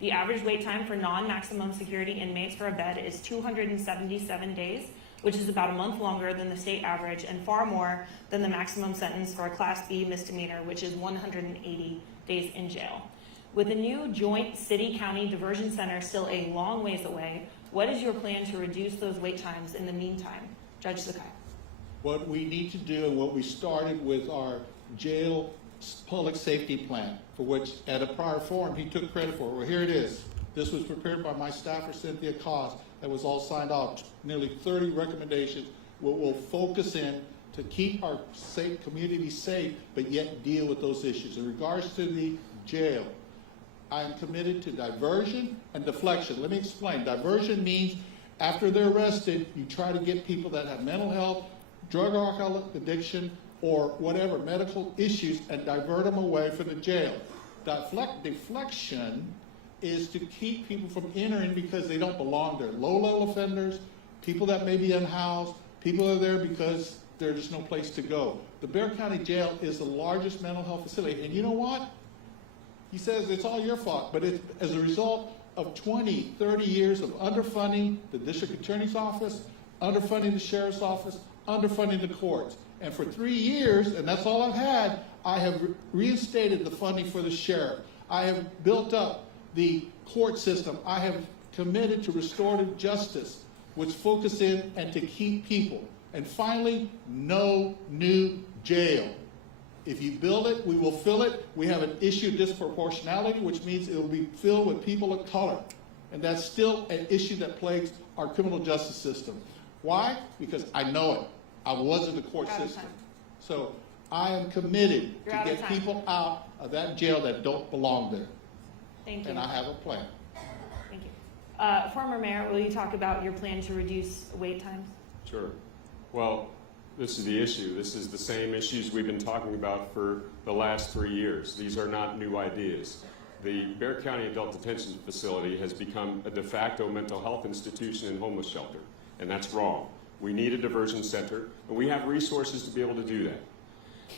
The average wait time for non-maximum security inmates for a bed is 277 days, which is about a month longer than the state average and far more than the maximum sentence for a Class B misdemeanor, which is 180 days in jail. With a new joint city-county diversion center still a long ways away, what is your plan to reduce those wait times in the meantime? Judge Sakai. What we need to do and what we started with our jail public safety plan, for which at a prior forum he took credit for. Well, here it is. This was prepared by my staffer, Cynthia Cost, that was all signed off. Nearly 30 recommendations will focus in to keep our community safe, but yet deal with those issues. In regards to the jail, I am committed to diversion and deflection. Let me explain. Diversion means after they're arrested, you try to get people that have mental health, drug or alcohol addiction, or whatever, medical issues, and divert them away from the jail. Deflection is to keep people from entering because they don't belong there. Low-level offenders, people that may be unhoused, people are there because there's just no place to go. The Bexar County Jail is the largest mental health facility, and you know what? He says it's all your fault, but it's as a result of 20, 30 years of underfunding the district attorney's office, underfunding the sheriff's office, underfunding the courts. And for 3 years, and that's all I've had, I have reinstated the funding for the sheriff. I have built up the court system. I have committed to restorative justice, which focus in and to keep people. And finally, no new jail. If you build it, we will fill it. We have an issue of disproportionality, which means it will be filled with people of color. And that's still an issue that plagues our criminal justice system. Why? Because I know it. I was in the court system. So I am committed to get people out of that jail that don't belong there. Thank you. And I have a plan. Thank you. Former Mayor, will you talk about your plan to reduce wait times? Sure. Well, this is the issue. This is the same issues we've been talking about for the last 3 years. These are not new ideas. The Bexar County Adult Detention Facility has become a de facto mental health institution and homeless shelter, and that's wrong. We need a diversion center, and we have resources to be able to do that.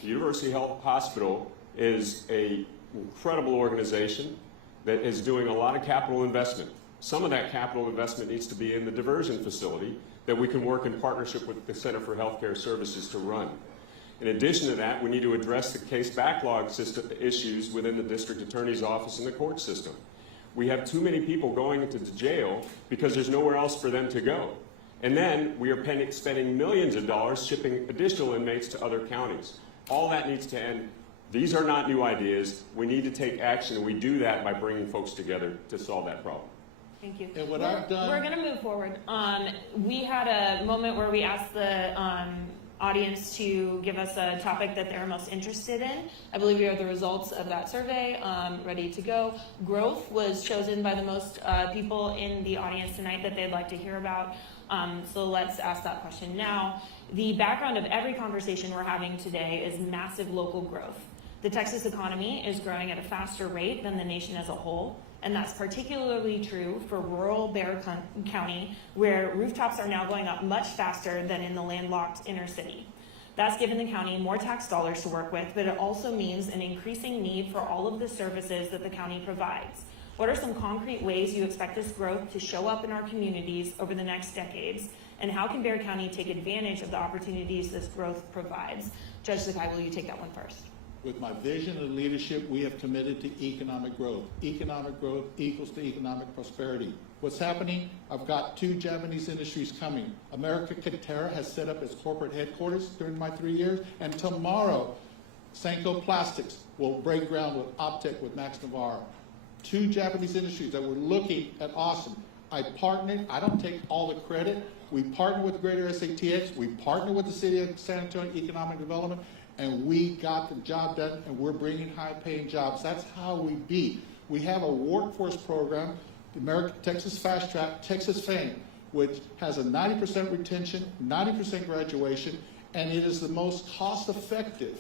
The University Health Hospital is an incredible organization that is doing a lot of capital investment. Some of that capital investment needs to be in the diversion facility that we can work in partnership with the Center for Healthcare Services to run. In addition to that, we need to address the case backlog system issues within the district attorney's office and the court system. We have too many people going into the jail because there's nowhere else for them to go. And then we are spending millions of dollars shipping additional inmates to other counties. All that needs to end. These are not new ideas. We need to take action, and we do that by bringing folks together to solve that problem. Thank you. And what I've done... We're going to move forward. We had a moment where we asked the audience to give us a topic that they're most interested in. I believe we have the results of that survey ready to go. Growth was chosen by the most people in the audience tonight that they'd like to hear about. So let's ask that question now. The background of every conversation we're having today is massive local growth. The Texas economy is growing at a faster rate than the nation as a whole, and that's particularly true for rural Bexar County, where rooftops are now going up much faster than in the landlocked inner city. That's given the county more tax dollars to work with, but it also means an increasing need for all of the services that the county provides. What are some concrete ways you expect this growth to show up in our communities over the next decades? And how can Bexar County take advantage of the opportunities this growth provides? Judge Sakai, will you take that one first? With my vision and leadership, we have committed to economic growth. Economic growth equals to economic prosperity. What's happening? I've got 2 Japanese industries coming. America Cantera has set up its corporate headquarters during my 3 years, and tomorrow, Senko Plastics will break ground with Optech with Max Navarro. 2 Japanese industries that were looking at awesome. I partnered. I don't take all the credit. We partnered with Greater SATX. We partnered with the City of San Antonio Economic Development, and we got the job done, and we're bringing high-paying jobs. That's how we be. We have a workforce program, the American Texas Fast Track, Texas FAME, which has a 90% retention, 90% graduation, and it is the most cost-effective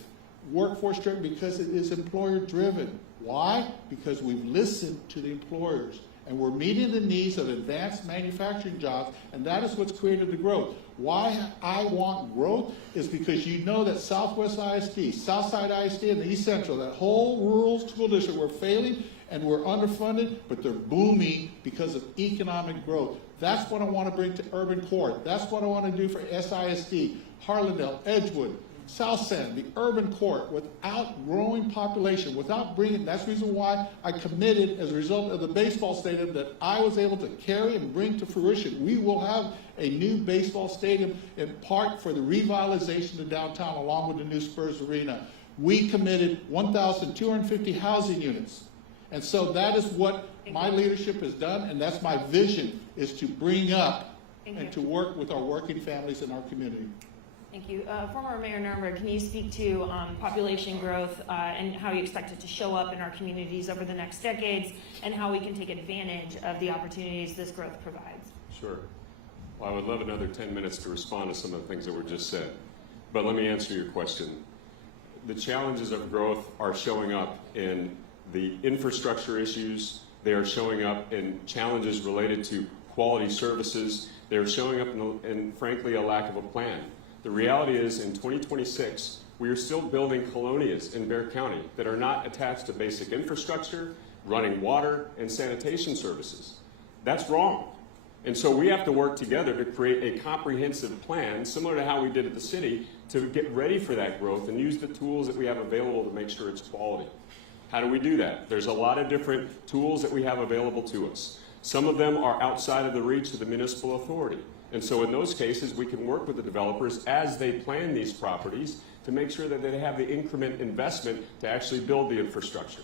workforce driven because it is employer driven. Why? Because we've listened to the employers and we're meeting the needs of advanced manufacturing jobs, and that is what's created the growth. Why I want growth is because you know that Southwest ISD, Southside ISD, and the East Central, that whole rural school district, we're failing and we're underfunded, but they're booming because of economic growth. That's what I want to bring to urban core. That's what I want to do for SISD, Harlandale, Edgewood, South San, the urban core, without growing population, without bringing, that's the reason why I committed as a result of the baseball stadium that I was able to carry and bring to fruition. We will have a new baseball stadium in part for the revitalization of downtown along with the new Spurs Arena. We committed 1,250 housing units. And so that is what my leadership has done, and that's my vision, is to bring up and to work with our working families in our community. Thank you. Former Mayor Nirenberg, can you speak to population growth and how you expect it to show up in our communities over the next decades, and how we can take advantage of the opportunities this growth provides? Sure. Well, I would love another 10 minutes to respond to some of the things that were just said. But let me answer your question. The challenges of growth are showing up in the infrastructure issues. They are showing up in challenges related to quality services. They are showing up in frankly, a lack of a plan. The reality is, in 2026, we are still building colonias in Bexar County that are not attached to basic infrastructure, running water, and sanitation services. That's wrong. And so we have to work together to create a comprehensive plan, similar to how we did at the city, to get ready for that growth and use the tools that we have available to make sure it's quality. How do we do that? There's a lot of different tools that we have available to us. Some of them are outside of the reach of the municipal authority. And so in those cases, we can work with the developers as they plan these properties to make sure that they have the increment investment to actually build the infrastructure.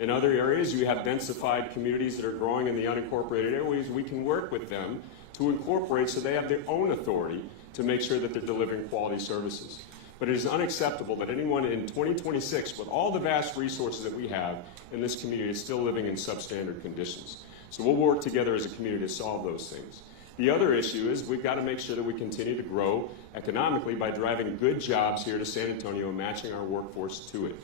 In other areas, you have densified communities that are growing in the unincorporated areas. We can work with them to incorporate so they have their own authority to make sure that they're delivering quality services. But it is unacceptable that anyone in 2026, with all the vast resources that we have in this community, is still living in substandard conditions. So we'll work together as a community to solve those things. The other issue is we've got to make sure that we continue to grow economically by driving good jobs here to San Antonio and matching our workforce to it.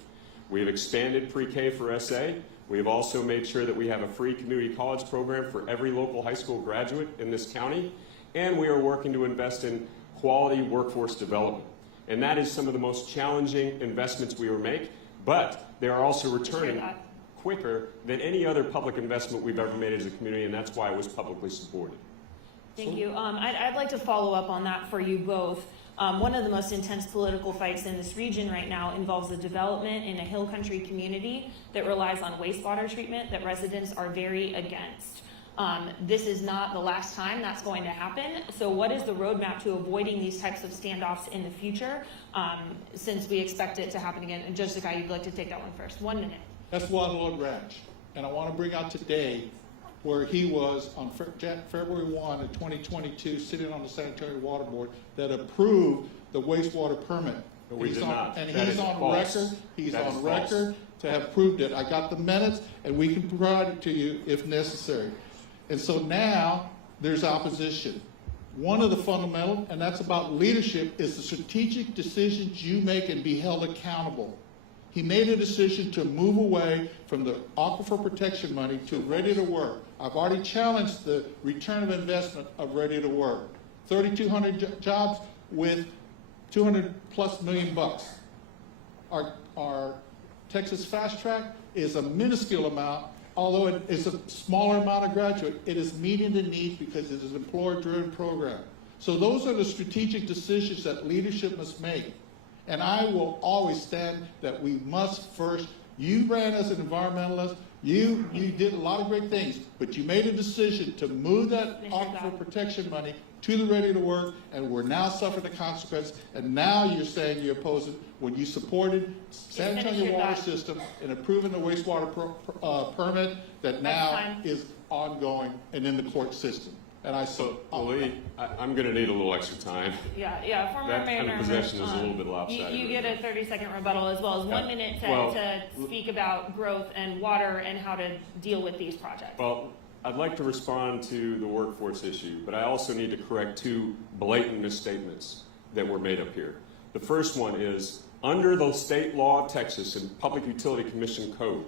We have expanded pre-K for SA. We have also made sure that we have a free community college program for every local high school graduate in this county. And we are working to invest in quality workforce development. And that is some of the most challenging investments we will make, but they are also returning quicker than any other public investment we've ever made as a community, and that's why it was publicly supported. Thank you. I'd like to follow up on that for you both. One of the most intense political fights in this region right now involves the development in a hill country community that relies on wastewater treatment that residents are very against. This is not the last time that's going to happen. So what is the roadmap to avoiding these types of standoffs in the future, since we expect it to happen again? And Judge Sakai, you'd like to take that one first. 1 minute. That's Waterloo Ranch. And I want to bring out today where he was on February 1 of 2022, sitting on the Sanitary Water Board that approved the wastewater permit. No, we did not. And that he's on false. record. He's that on record to have proved it. I got the minutes, and we can provide it to you if necessary. And so now there's opposition. One of the fundamental, and that's about leadership, is the strategic decisions you make and be held accountable. He made a decision to move away from the aquifer protection money to ready to work. I've already challenged the return of investment of ready to work. 3,200 jobs with $200+ million bucks. Our Texas Fast Track is a minuscule amount, although it is a smaller amount of graduate. It is meeting the needs because it is an employer-driven program. So those are the strategic decisions that leadership must make. And I will always stand that we must first, you ran as an environmentalist, you did a lot of great things, but you made a decision to move that aquifer protection money to the ready to work, and we're now suffering the consequence, and now you're saying you oppose it when you supported San Antonio water system and approving the wastewater permit that now is ongoing and in the court system. And Well, Lee, I'm going to need a little extra time. Yeah, former That Mayor kind of Nirenberg, possession is a little bit lopsided. You get a 30-second rebuttal as well as 1 minute to speak about growth and water and how to deal with these projects. Well, I'd like to respond to the workforce issue, but I also need to correct two blatant misstatements that were made up here. The first one is, under the state law of Texas and Public Utility Commission Code,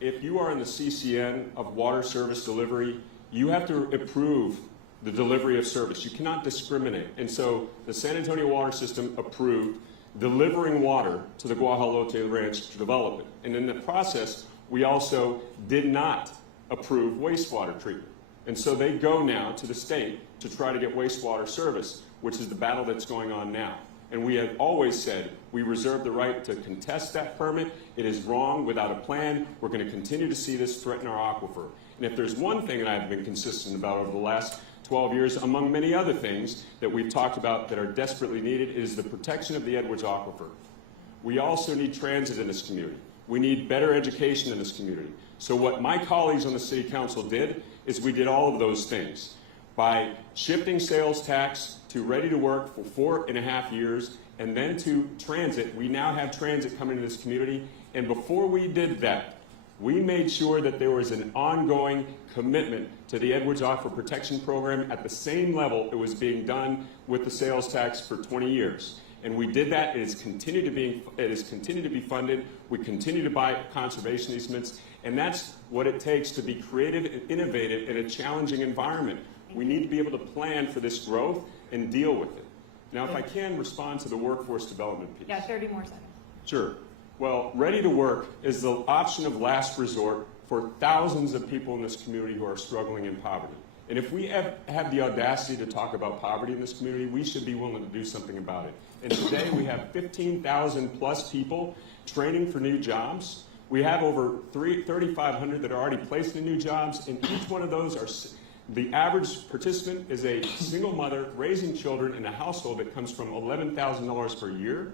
if you are in the CCN of water service delivery, you have to approve the delivery of service. You cannot discriminate. And so the San Antonio Water System approved delivering water to the Guajalote Ranch development. And in the process, we also did not approve wastewater treatment. And so they go now to the state to try to get wastewater service, which is the battle that's going on now. And we have always said we reserve the right to contest that permit. It is wrong without a plan. We're going to continue to see this threaten our aquifer. And if there's one thing that I've been consistent about over the last 12 years, among many other things that we've talked about that are desperately needed, is the protection of the Edwards Aquifer. We also need transit in this community. We need better education in this community. So what my colleagues on the City Council did is we did all of those things. By shifting sales tax to ready to work for 4.5 years and then to transit, we now have transit coming to this community. And before we did that, we made sure that there was an ongoing commitment to the Edwards Aquifer Protection Program at the same level it was being done with the sales tax for 20 years. And we did that. It has continued to be funded. We continue to buy conservation easements. And that's what it takes to be creative and innovative in a challenging environment. We need to be able to plan for this growth and deal with it. Now, if I can respond to the workforce development piece. Yeah, 30 more seconds. Sure. Well, ready to work is the option of last resort for thousands of people in this community who are struggling in poverty. And if we have the audacity to talk about poverty in this community, we should be willing to do something about it. And today we have 15,000 plus people training for new jobs. We have over 3,500 that are already placed in new jobs, and each one of those are, the average participant is a single mother raising children in a household that comes from $11,000 per year.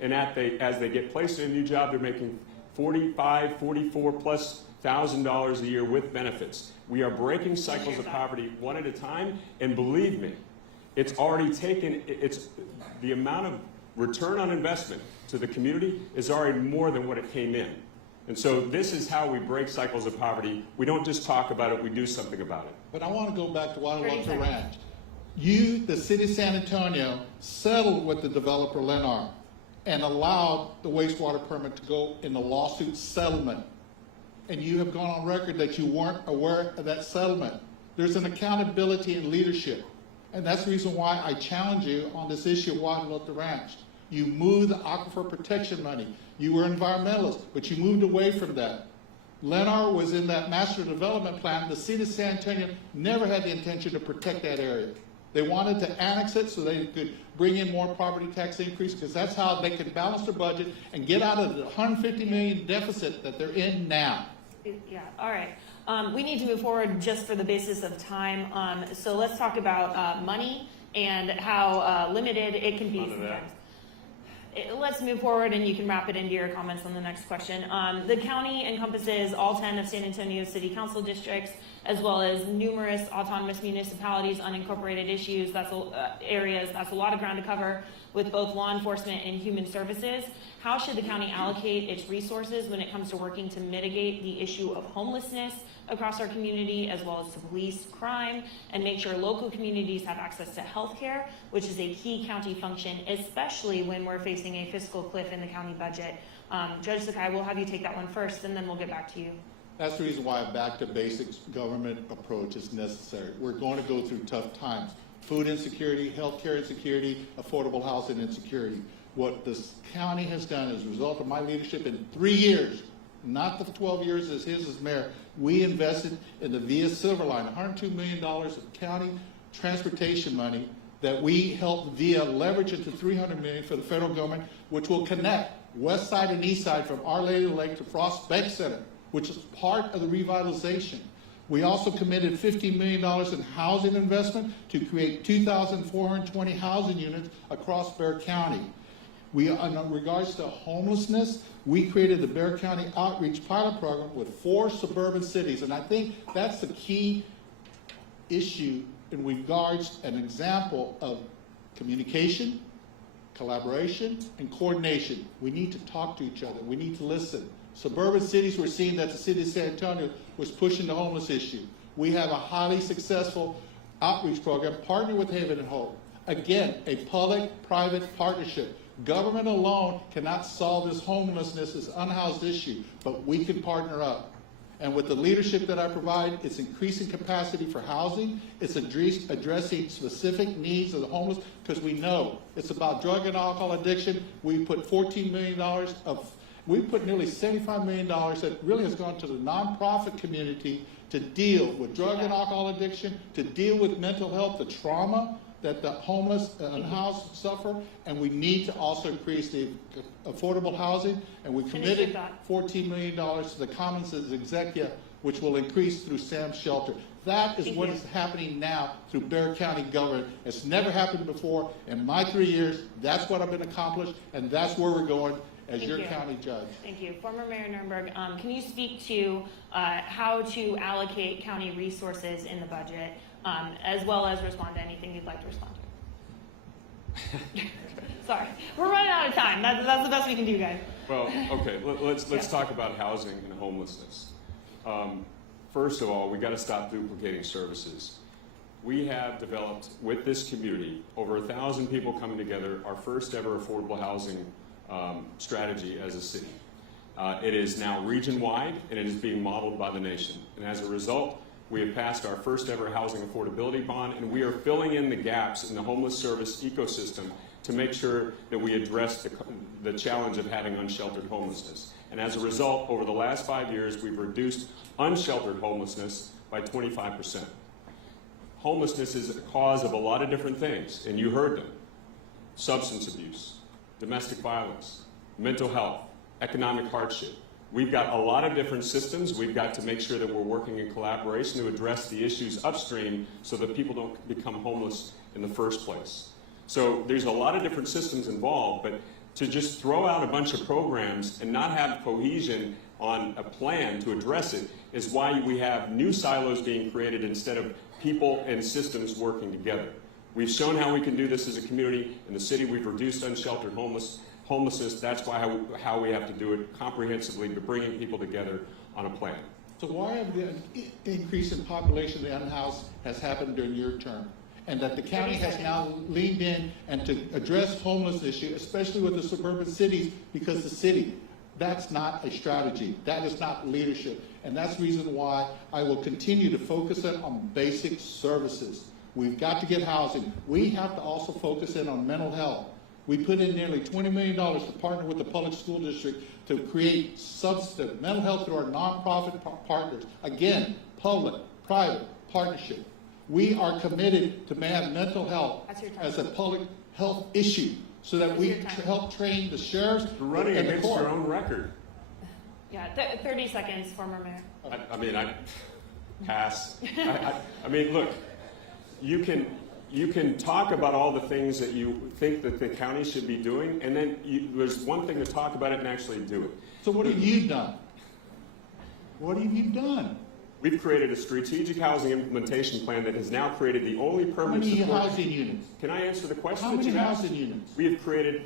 And as they get placed in a new job, they're making $45,000, $44,000+ a year with benefits. We are breaking cycles of poverty one at a time, and believe me, it's already taken, the amount of return on investment to the community is already more than what it came in. And so this is how we break cycles of poverty. We don't just talk about it, we do something about it. But I want to go back to Guadalupe Ranch. You, the city of San Antonio, settled with the developer Lennar and allowed the wastewater permit to go in the lawsuit settlement. And you have gone on record that you weren't aware of that settlement. There's an accountability in leadership. And that's the reason why I challenge you on this issue of Guadalupe Ranch. You moved the aquifer protection money. You were environmentalists, but you moved away from that. Lennar was in that master development plan. The city of San Antonio never had the intention to protect that area. They wanted to annex it so they could bring in more property tax increase, because that's how they could balance their budget and get out of the $150 million deficit that they're in now. Yeah, all right. We need to move forward just for the basis of time. So let's talk about money and how limited it can be sometimes. Let's move forward, and you can wrap it into your comments on the next question. The county encompasses all 10 of San Antonio's city council districts, as well as numerous autonomous municipalities, unincorporated issues, areas. That's a lot of ground to cover with both law enforcement and human services. How should the county allocate its resources when it comes to working to mitigate the issue of homelessness across our community, as well as to police crime, and make sure local communities have access to health care, which is a key county function, especially when we're facing a fiscal cliff in the county budget? Judge Sakai, we'll have you take that one first, and then we'll get back to you. That's the reason why a back-to-basics government approach is necessary. We're going to go through tough times. Food insecurity, healthcare insecurity, affordable housing insecurity. What this county has done as a result of my leadership in 3 years, not the 12 years as his as mayor, we invested in the Via Silver Line, $102 million of county transportation money that we helped Via leverage into $300 million for the federal government, which will connect West Side and East Side from Our Lady of the Lake to Frost Bexar, which is part of the revitalization. We also committed $15 million in housing investment to create 2,420 housing units across Bexar County. In regards to homelessness, we created the Bexar County Outreach Pilot Program with 4 suburban cities, and I think that's the key issue in regards an example of communication, collaboration, and coordination. We need to talk to each other. We need to listen. Suburban cities, we're seeing that the city of San Antonio was pushing the homeless issue. We have a highly successful outreach program partnered with Haven and Hope. Again, a public-private partnership. Government alone cannot solve this homelessness, this unhoused issue, but we can partner up. And with the leadership that I provide, it's increasing capacity for housing. It's addressing specific needs of the homeless, because we know it's about drug and alcohol addiction. We put $14 million we put nearly $75 million that really has gone to the nonprofit community to deal with drug and alcohol addiction, to deal with mental health, the trauma that the homeless and unhoused suffer, and we need to also increase the affordable housing, and we committed $14 million to the Commons Executive, which will increase through Sam's Shelter. That is what is happening now through Bexar County government. It's never happened before. In my 3 years, that's what I've been accomplished, and that's where we're going as your county judge. Thank you. Former Mayor Nirenberg, can you speak to how to allocate county resources in the budget, as well as respond to anything you'd like to respond to? Sorry, we're running out of time. That's the best we can do, guys. Well, okay, let's talk about housing and homelessness. First of all, we got to stop duplicating services. We have developed with this community over 1,000 people coming together our first ever affordable housing strategy as a city. It is now region-wide, and it is being modeled by the nation. And as a result, we have passed our first ever housing affordability bond, and we are filling in the gaps in the homeless service ecosystem to make sure that we address the challenge of having unsheltered homelessness. And as a result, over the last 5 years, we've reduced unsheltered homelessness by 25%. Homelessness is a cause of a lot of different things, and you heard them. Substance abuse, domestic violence, mental health, economic hardship. We've got a lot of different systems. We've got to make sure that we're working in collaboration to address the issues upstream so that people don't become homeless in the first place. So there's a lot of different systems involved, but to just throw out a bunch of programs and not have cohesion on a plan to address it is why we have new silos being created instead of people and systems working together. We've shown how we can do this as a community. In the city, we've reduced unsheltered homelessness. That's why how we have to do it comprehensively, to bringing people together on a plan. So why have the increase in population of the unhoused has happened during your term? And that the county has now leaned in and to address homeless issue, especially with the suburban cities, because the city, that's not a strategy. That is not leadership. And that's the reason why I will continue to focus in on basic services. We've got to get housing. We have to also focus in on mental health. We put in nearly $20 million to partner with the public school district to create substantive mental health through our nonprofit partners. Again, public, private partnership. We are committed to have mental health as a public health issue so that we help train the sheriffs You're running and the against court. your own record. Yeah, 30 seconds, former mayor. I pass. I mean, look, you can talk about all the things that you think that the county should be doing, and then there's one thing to talk about it and actually do it. So what have you done? What have you done? We've created a strategic housing implementation plan that has now created the only How permanent many support. housing units? Can I answer the question How that many you asked? housing units? We have created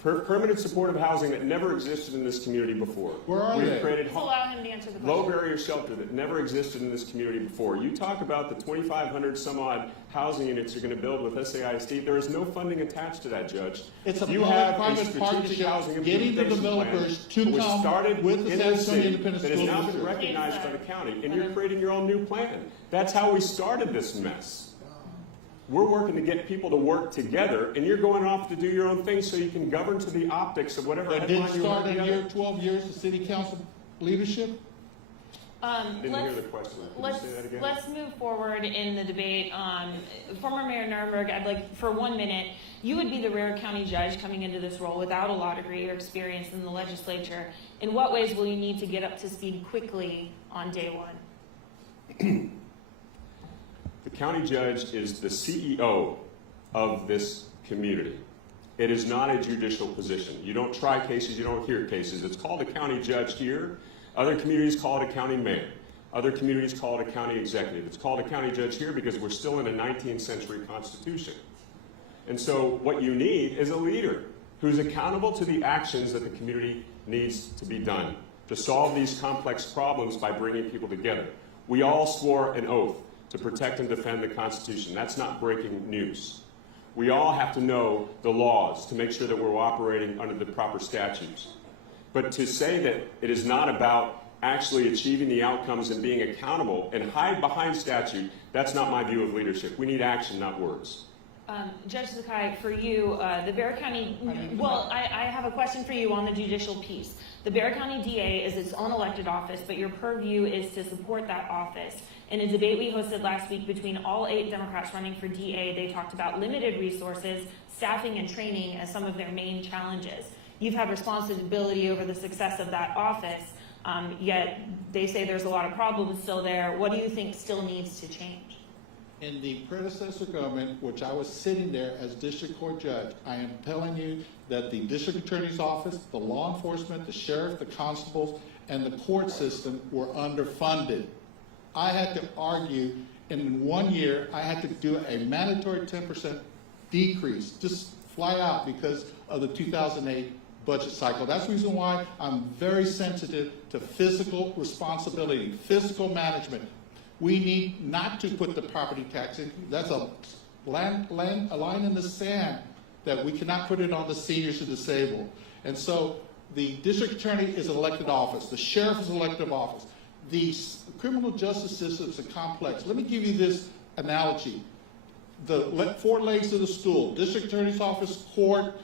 permanent supportive housing that never existed in this community before. Where are We've they? created Let's allow him to answer the low question. barrier shelter that never existed in this community before. You talk about the 2,500 some odd housing units you're going to build with SAISD. There is no funding attached to that, Judge. It's a you have a public-private strategic partnership housing getting the implementation developers plan to that was come started with the in San the Antonio city Independent that has School now been District. recognized by the county, and you're creating your own new plan. That's how we started this mess. We're working to get people to work together, and you're going off to do your own thing so you can govern to the optics of whatever That headline didn't you start want in together. your 12 years of city council leadership? Didn't hear the question. Can you say that again? Let's move forward in the debate. Former Mayor Nirenberg, I'd like, for 1 minute, you would be the rare county judge coming into this role without a law degree or experience in the legislature. In what ways will you need to get up to speed quickly on day one? The county judge is the CEO of this community. It is not a judicial position. You don't try cases, you don't hear cases. It's called a county judge here. Other communities call it a county mayor. Other communities call it a county executive. It's called a county judge here because we're still in a 19th century constitution. And so what you need is a leader who's accountable to the actions that the community needs to be done to solve these complex problems by bringing people together. We all swore an oath to protect and defend the Constitution. That's not breaking news. We all have to know the laws to make sure that we're operating under the proper statutes. But to say that it is not about actually achieving the outcomes and being accountable and hide behind statute, that's not my view of leadership. We need action, not words. Judge Sakai, for you, the Bexar County, well, I have a question for you on the judicial piece. The Bexar County DA is its own elected office, but your purview is to support that office. In a debate we hosted last week between all 8 Democrats running for DA, they talked about limited resources, staffing, and training as some of their main challenges. You've had responsibility over the success of that office, yet they say there's a lot of problems still there. What do you think still needs to change? In the predecessor government, which I was sitting there as district court judge, I am telling you that the district attorney's office, the law enforcement, the sheriff, the constables, and the court system were underfunded. I had to argue, and in 1 year, I had to do a mandatory 10% decrease, just fly out because of the 2008 budget cycle. That's the reason why I'm very sensitive to fiscal responsibility, fiscal management. We need not to put the property tax in. That's a line in the sand that we cannot put it on the seniors and disabled. And so the district attorney is an elected office. The sheriff is an elected office. The criminal justice system is complex. Let me give you this analogy. The 4 legs of the stool, district attorney's office, court,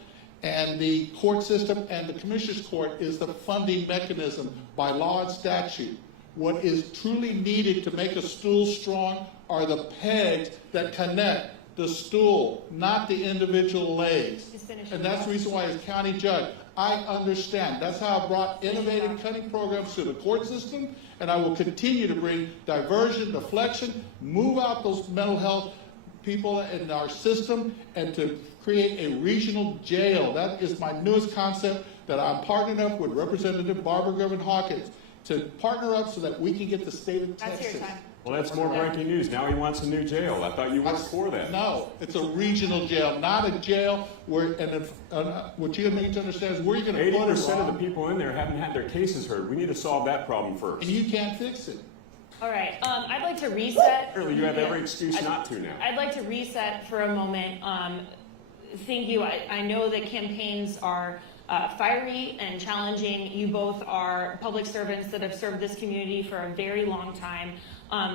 and the court system and the commissioner's court is the funding mechanism by law and statute. What is truly needed to make a stool strong are the pegs that connect the stool, not the individual legs. And that's the reason why as county judge, I understand. That's how I brought innovative cutting programs to the court system, and I will continue to bring diversion, deflection, move out those mental health people in our system, and to create a regional jail. That is my newest concept that I'm partnering up with Representative Barbara Gervin-Hawkins to partner up so that we can get the state of Texas. That's your time. Well, that's more breaking news. Now he wants a new jail. I thought you weren't for that. No, it's a regional jail, not a jail where, and what you need to understand is where you're going to put it. 80% of the people in there haven't had their cases heard. We need to solve that problem first. And you can't fix it. All right, I'd like to reset. Clearly, you have every excuse not to now. I'd like to reset for a moment. Thank you. I know that campaigns are fiery and challenging. You both are public servants that have served this community for a very long time.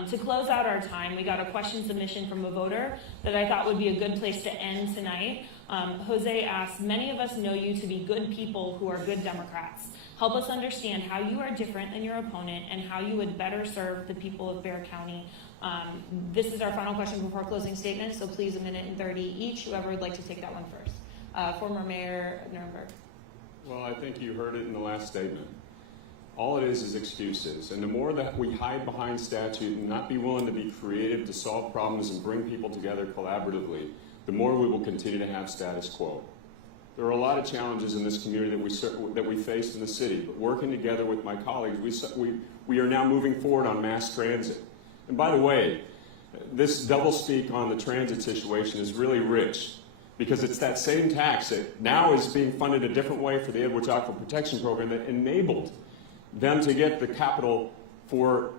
To close out our time, we got a question submission from a voter that I thought would be a good place to end tonight. Jose asks, many of us know you to be good people who are good Democrats. Help us understand how you are different than your opponent and how you would better serve the people of Bexar County. This is our final question before closing statements, so please 1 minute and 30 each. Whoever would like to take that one first. Former Mayor Nirenberg. Well, I think you heard it in the last statement. All it is excuses. And the more that we hide behind statute and not be willing to be creative to solve problems and bring people together collaboratively, the more we will continue to have status quo. There are a lot of challenges in this community that we face in the city, but working together with my colleagues, we are now moving forward on mass transit. And by the way, this doublespeak on the transit situation is really rich, because it's that same tax that now is being funded a different way for the Edwards Aquifer Protection Program that enabled them to get the capital for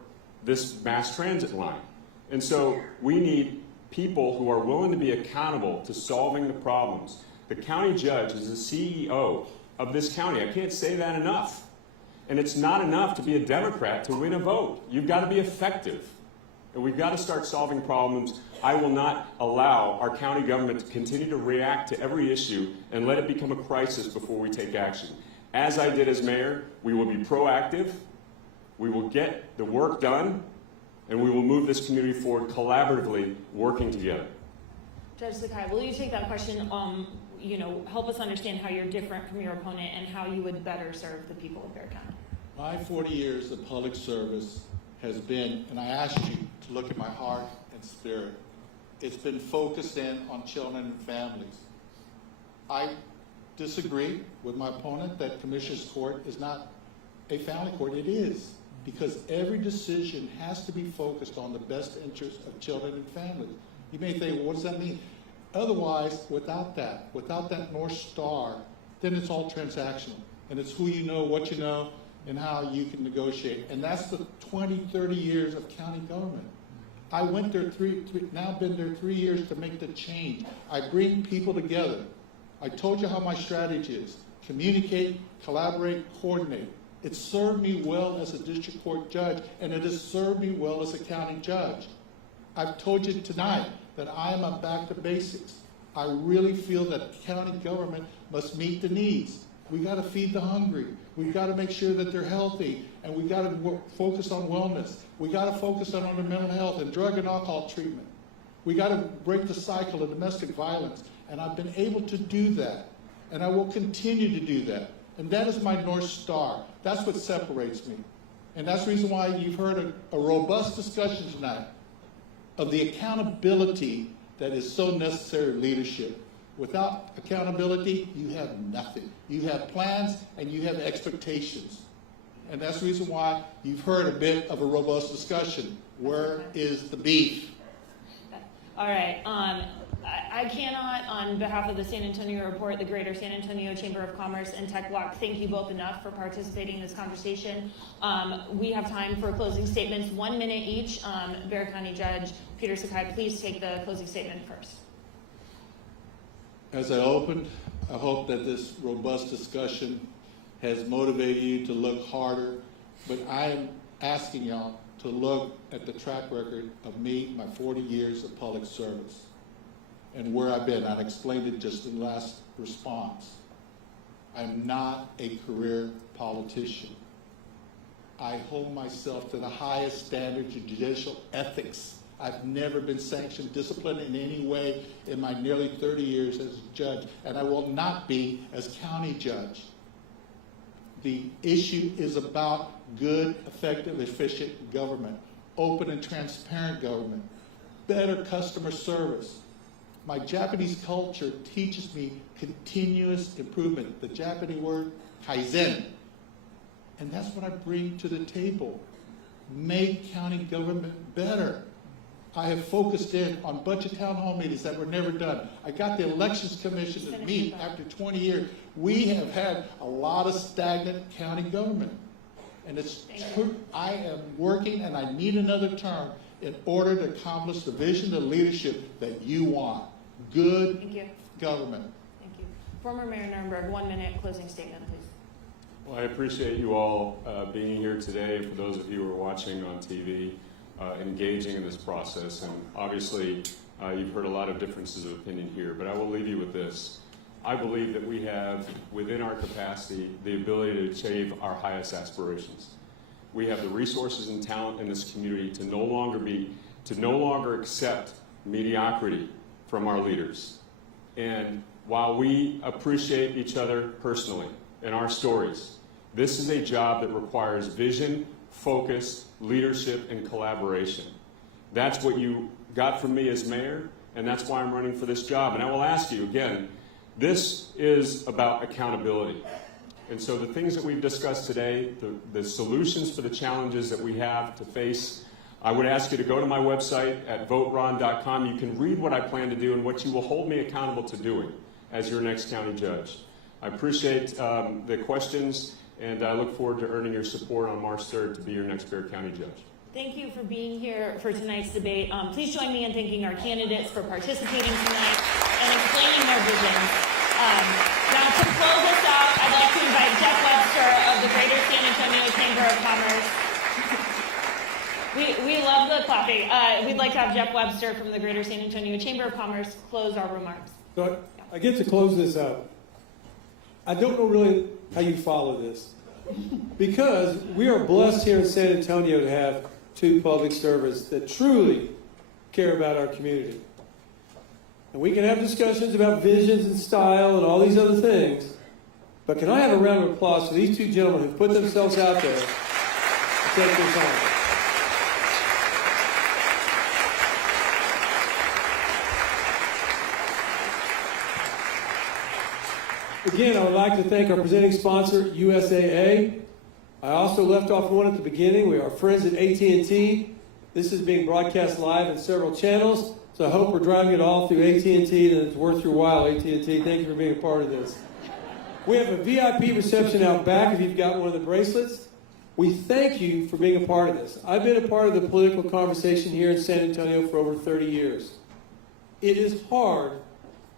this mass transit line. And so we need people who are willing to be accountable to solving the problems. The county judge is the CEO of this county. I can't say that enough. And it's not enough to be a Democrat to win a vote. You've got to be effective. And we've got to start solving problems. I will not allow our county government to continue to react to every issue and let it become a crisis before we take action. As I did as mayor, we will be proactive, we will get the work done, and we will move this community forward collaboratively, working together. Judge Sakai, will you take that question? Help us understand how you're different from your opponent and how you would better serve the people of Bexar County. My 40 years of public service has been, and I ask you to look at my heart and spirit, it's been focused in on children and families. I disagree with my opponent that Commissioners Court is not a family court. It is, because every decision has to be focused on the best interests of children and families. You may think, well, what does that mean? Otherwise, without that North Star, then it's all transactional. And it's who you know, what you know, and how you can negotiate. And that's the 20, 30 years of county government. I went there now been there 3 years to make the change. I bring people together. I told you how my strategy is. Communicate, collaborate, coordinate. It served me well as a district court judge, and it has served me well as a county judge. I've told you tonight that I am a back to basics. I really feel that county government must meet the needs. We got to feed the hungry. We've got to make sure that they're healthy, and we got to focus on wellness. We got to focus on their mental health and drug and alcohol treatment. We got to break the cycle of domestic violence, and I've been able to do that, and I will continue to do that. And that is my North Star. That's what separates me. And that's the reason why you've heard a robust discussion tonight of the accountability that is so necessary in leadership. Without accountability, you have nothing. You have plans and you have expectations. And that's the reason why you've heard a bit of a robust discussion. Where is the beef? All right. I cannot, on behalf of the San Antonio Report, the Greater San Antonio Chamber of Commerce, and Tech Block, thank you both enough for participating in this conversation. We have time for closing statements, 1 minute each. Bexar County Judge Peter Sakai, please take the closing statement first. As I opened, I hope that this robust discussion has motivated you to look harder, but I am asking y'all to look at the track record of me, my 40 years of public service, and where I've been. I explained it just in the last response. I'm not a career politician. I hold myself to the highest standards of judicial ethics. I've never been sanctioned, disciplined in any way in my nearly 30 years as a judge, and I will not be as county judge. The issue is about good, effective, efficient government, open and transparent government, better customer service. My Japanese culture teaches me continuous improvement. The Japanese word, kaizen. And that's what I bring to the table. Make county government better. I have focused in on budget town hall meetings that were never done. I got the Elections Commission to meet after 20 years. We have had a lot of stagnant county government. And it's true. I am working, and I need another term in order to accomplish the vision of leadership that you want. Good government. Thank you. Former Mayor Nirenberg, 1 minute closing statement, please. Well, I appreciate you all being here today. For those of you who are watching on TV, engaging in this process. And obviously, you've heard a lot of differences of opinion here, but I will leave you with this. I believe that we have, within our capacity, the ability to achieve our highest aspirations. We have the resources and talent in this community to no longer accept mediocrity from our leaders. And while we appreciate each other personally and our stories, this is a job that requires vision, focus, leadership, and collaboration. That's what you got from me as mayor, and that's why I'm running for this job. And I will ask you again, this is about accountability. And so the things that we've discussed today, the solutions for the challenges that we have to face, I would ask you to go to my website at voteron.com. You can read what I plan to do and what you will hold me accountable to doing as your next county judge. I appreciate the questions, and I look forward to earning your support on March 3rd to be your next Bexar County judge. Thank you for being here for tonight's debate. Please join me in thanking our candidates for participating tonight and explaining their visions. Now, to close us out, I'd like to invite Jeff Webster of the Greater San Antonio Chamber of Commerce. We love the clapping. We'd like to have Jeff Webster from the Greater San Antonio Chamber of Commerce close our remarks. So I get to close this out. I don't know really how you follow this, because we are blessed here in San Antonio to have two public servants that truly care about our community. And we can have discussions about visions and style and all these other things, but can I have a round of applause for these two gentlemen who put themselves out there to take this on? Again, I would like to thank our presenting sponsor, USAA. I also left off one at the beginning. We are friends at AT&T. This is being broadcast live in several channels, so I hope we're driving it all through AT&T and it's worth your while, AT&T. Thank you for being a part of this. We have a VIP reception out back if you've got one of the bracelets. We thank you for being a part of this. I've been a part of the political conversation here in San Antonio for over 30 years. It is hard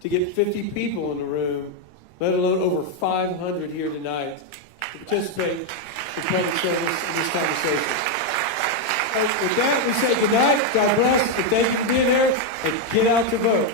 to get 50 people in the room, let alone over 500 here tonight, to participate in public service in this conversation. With that, we say good night, God bless, and thank you for being here, and get out to vote.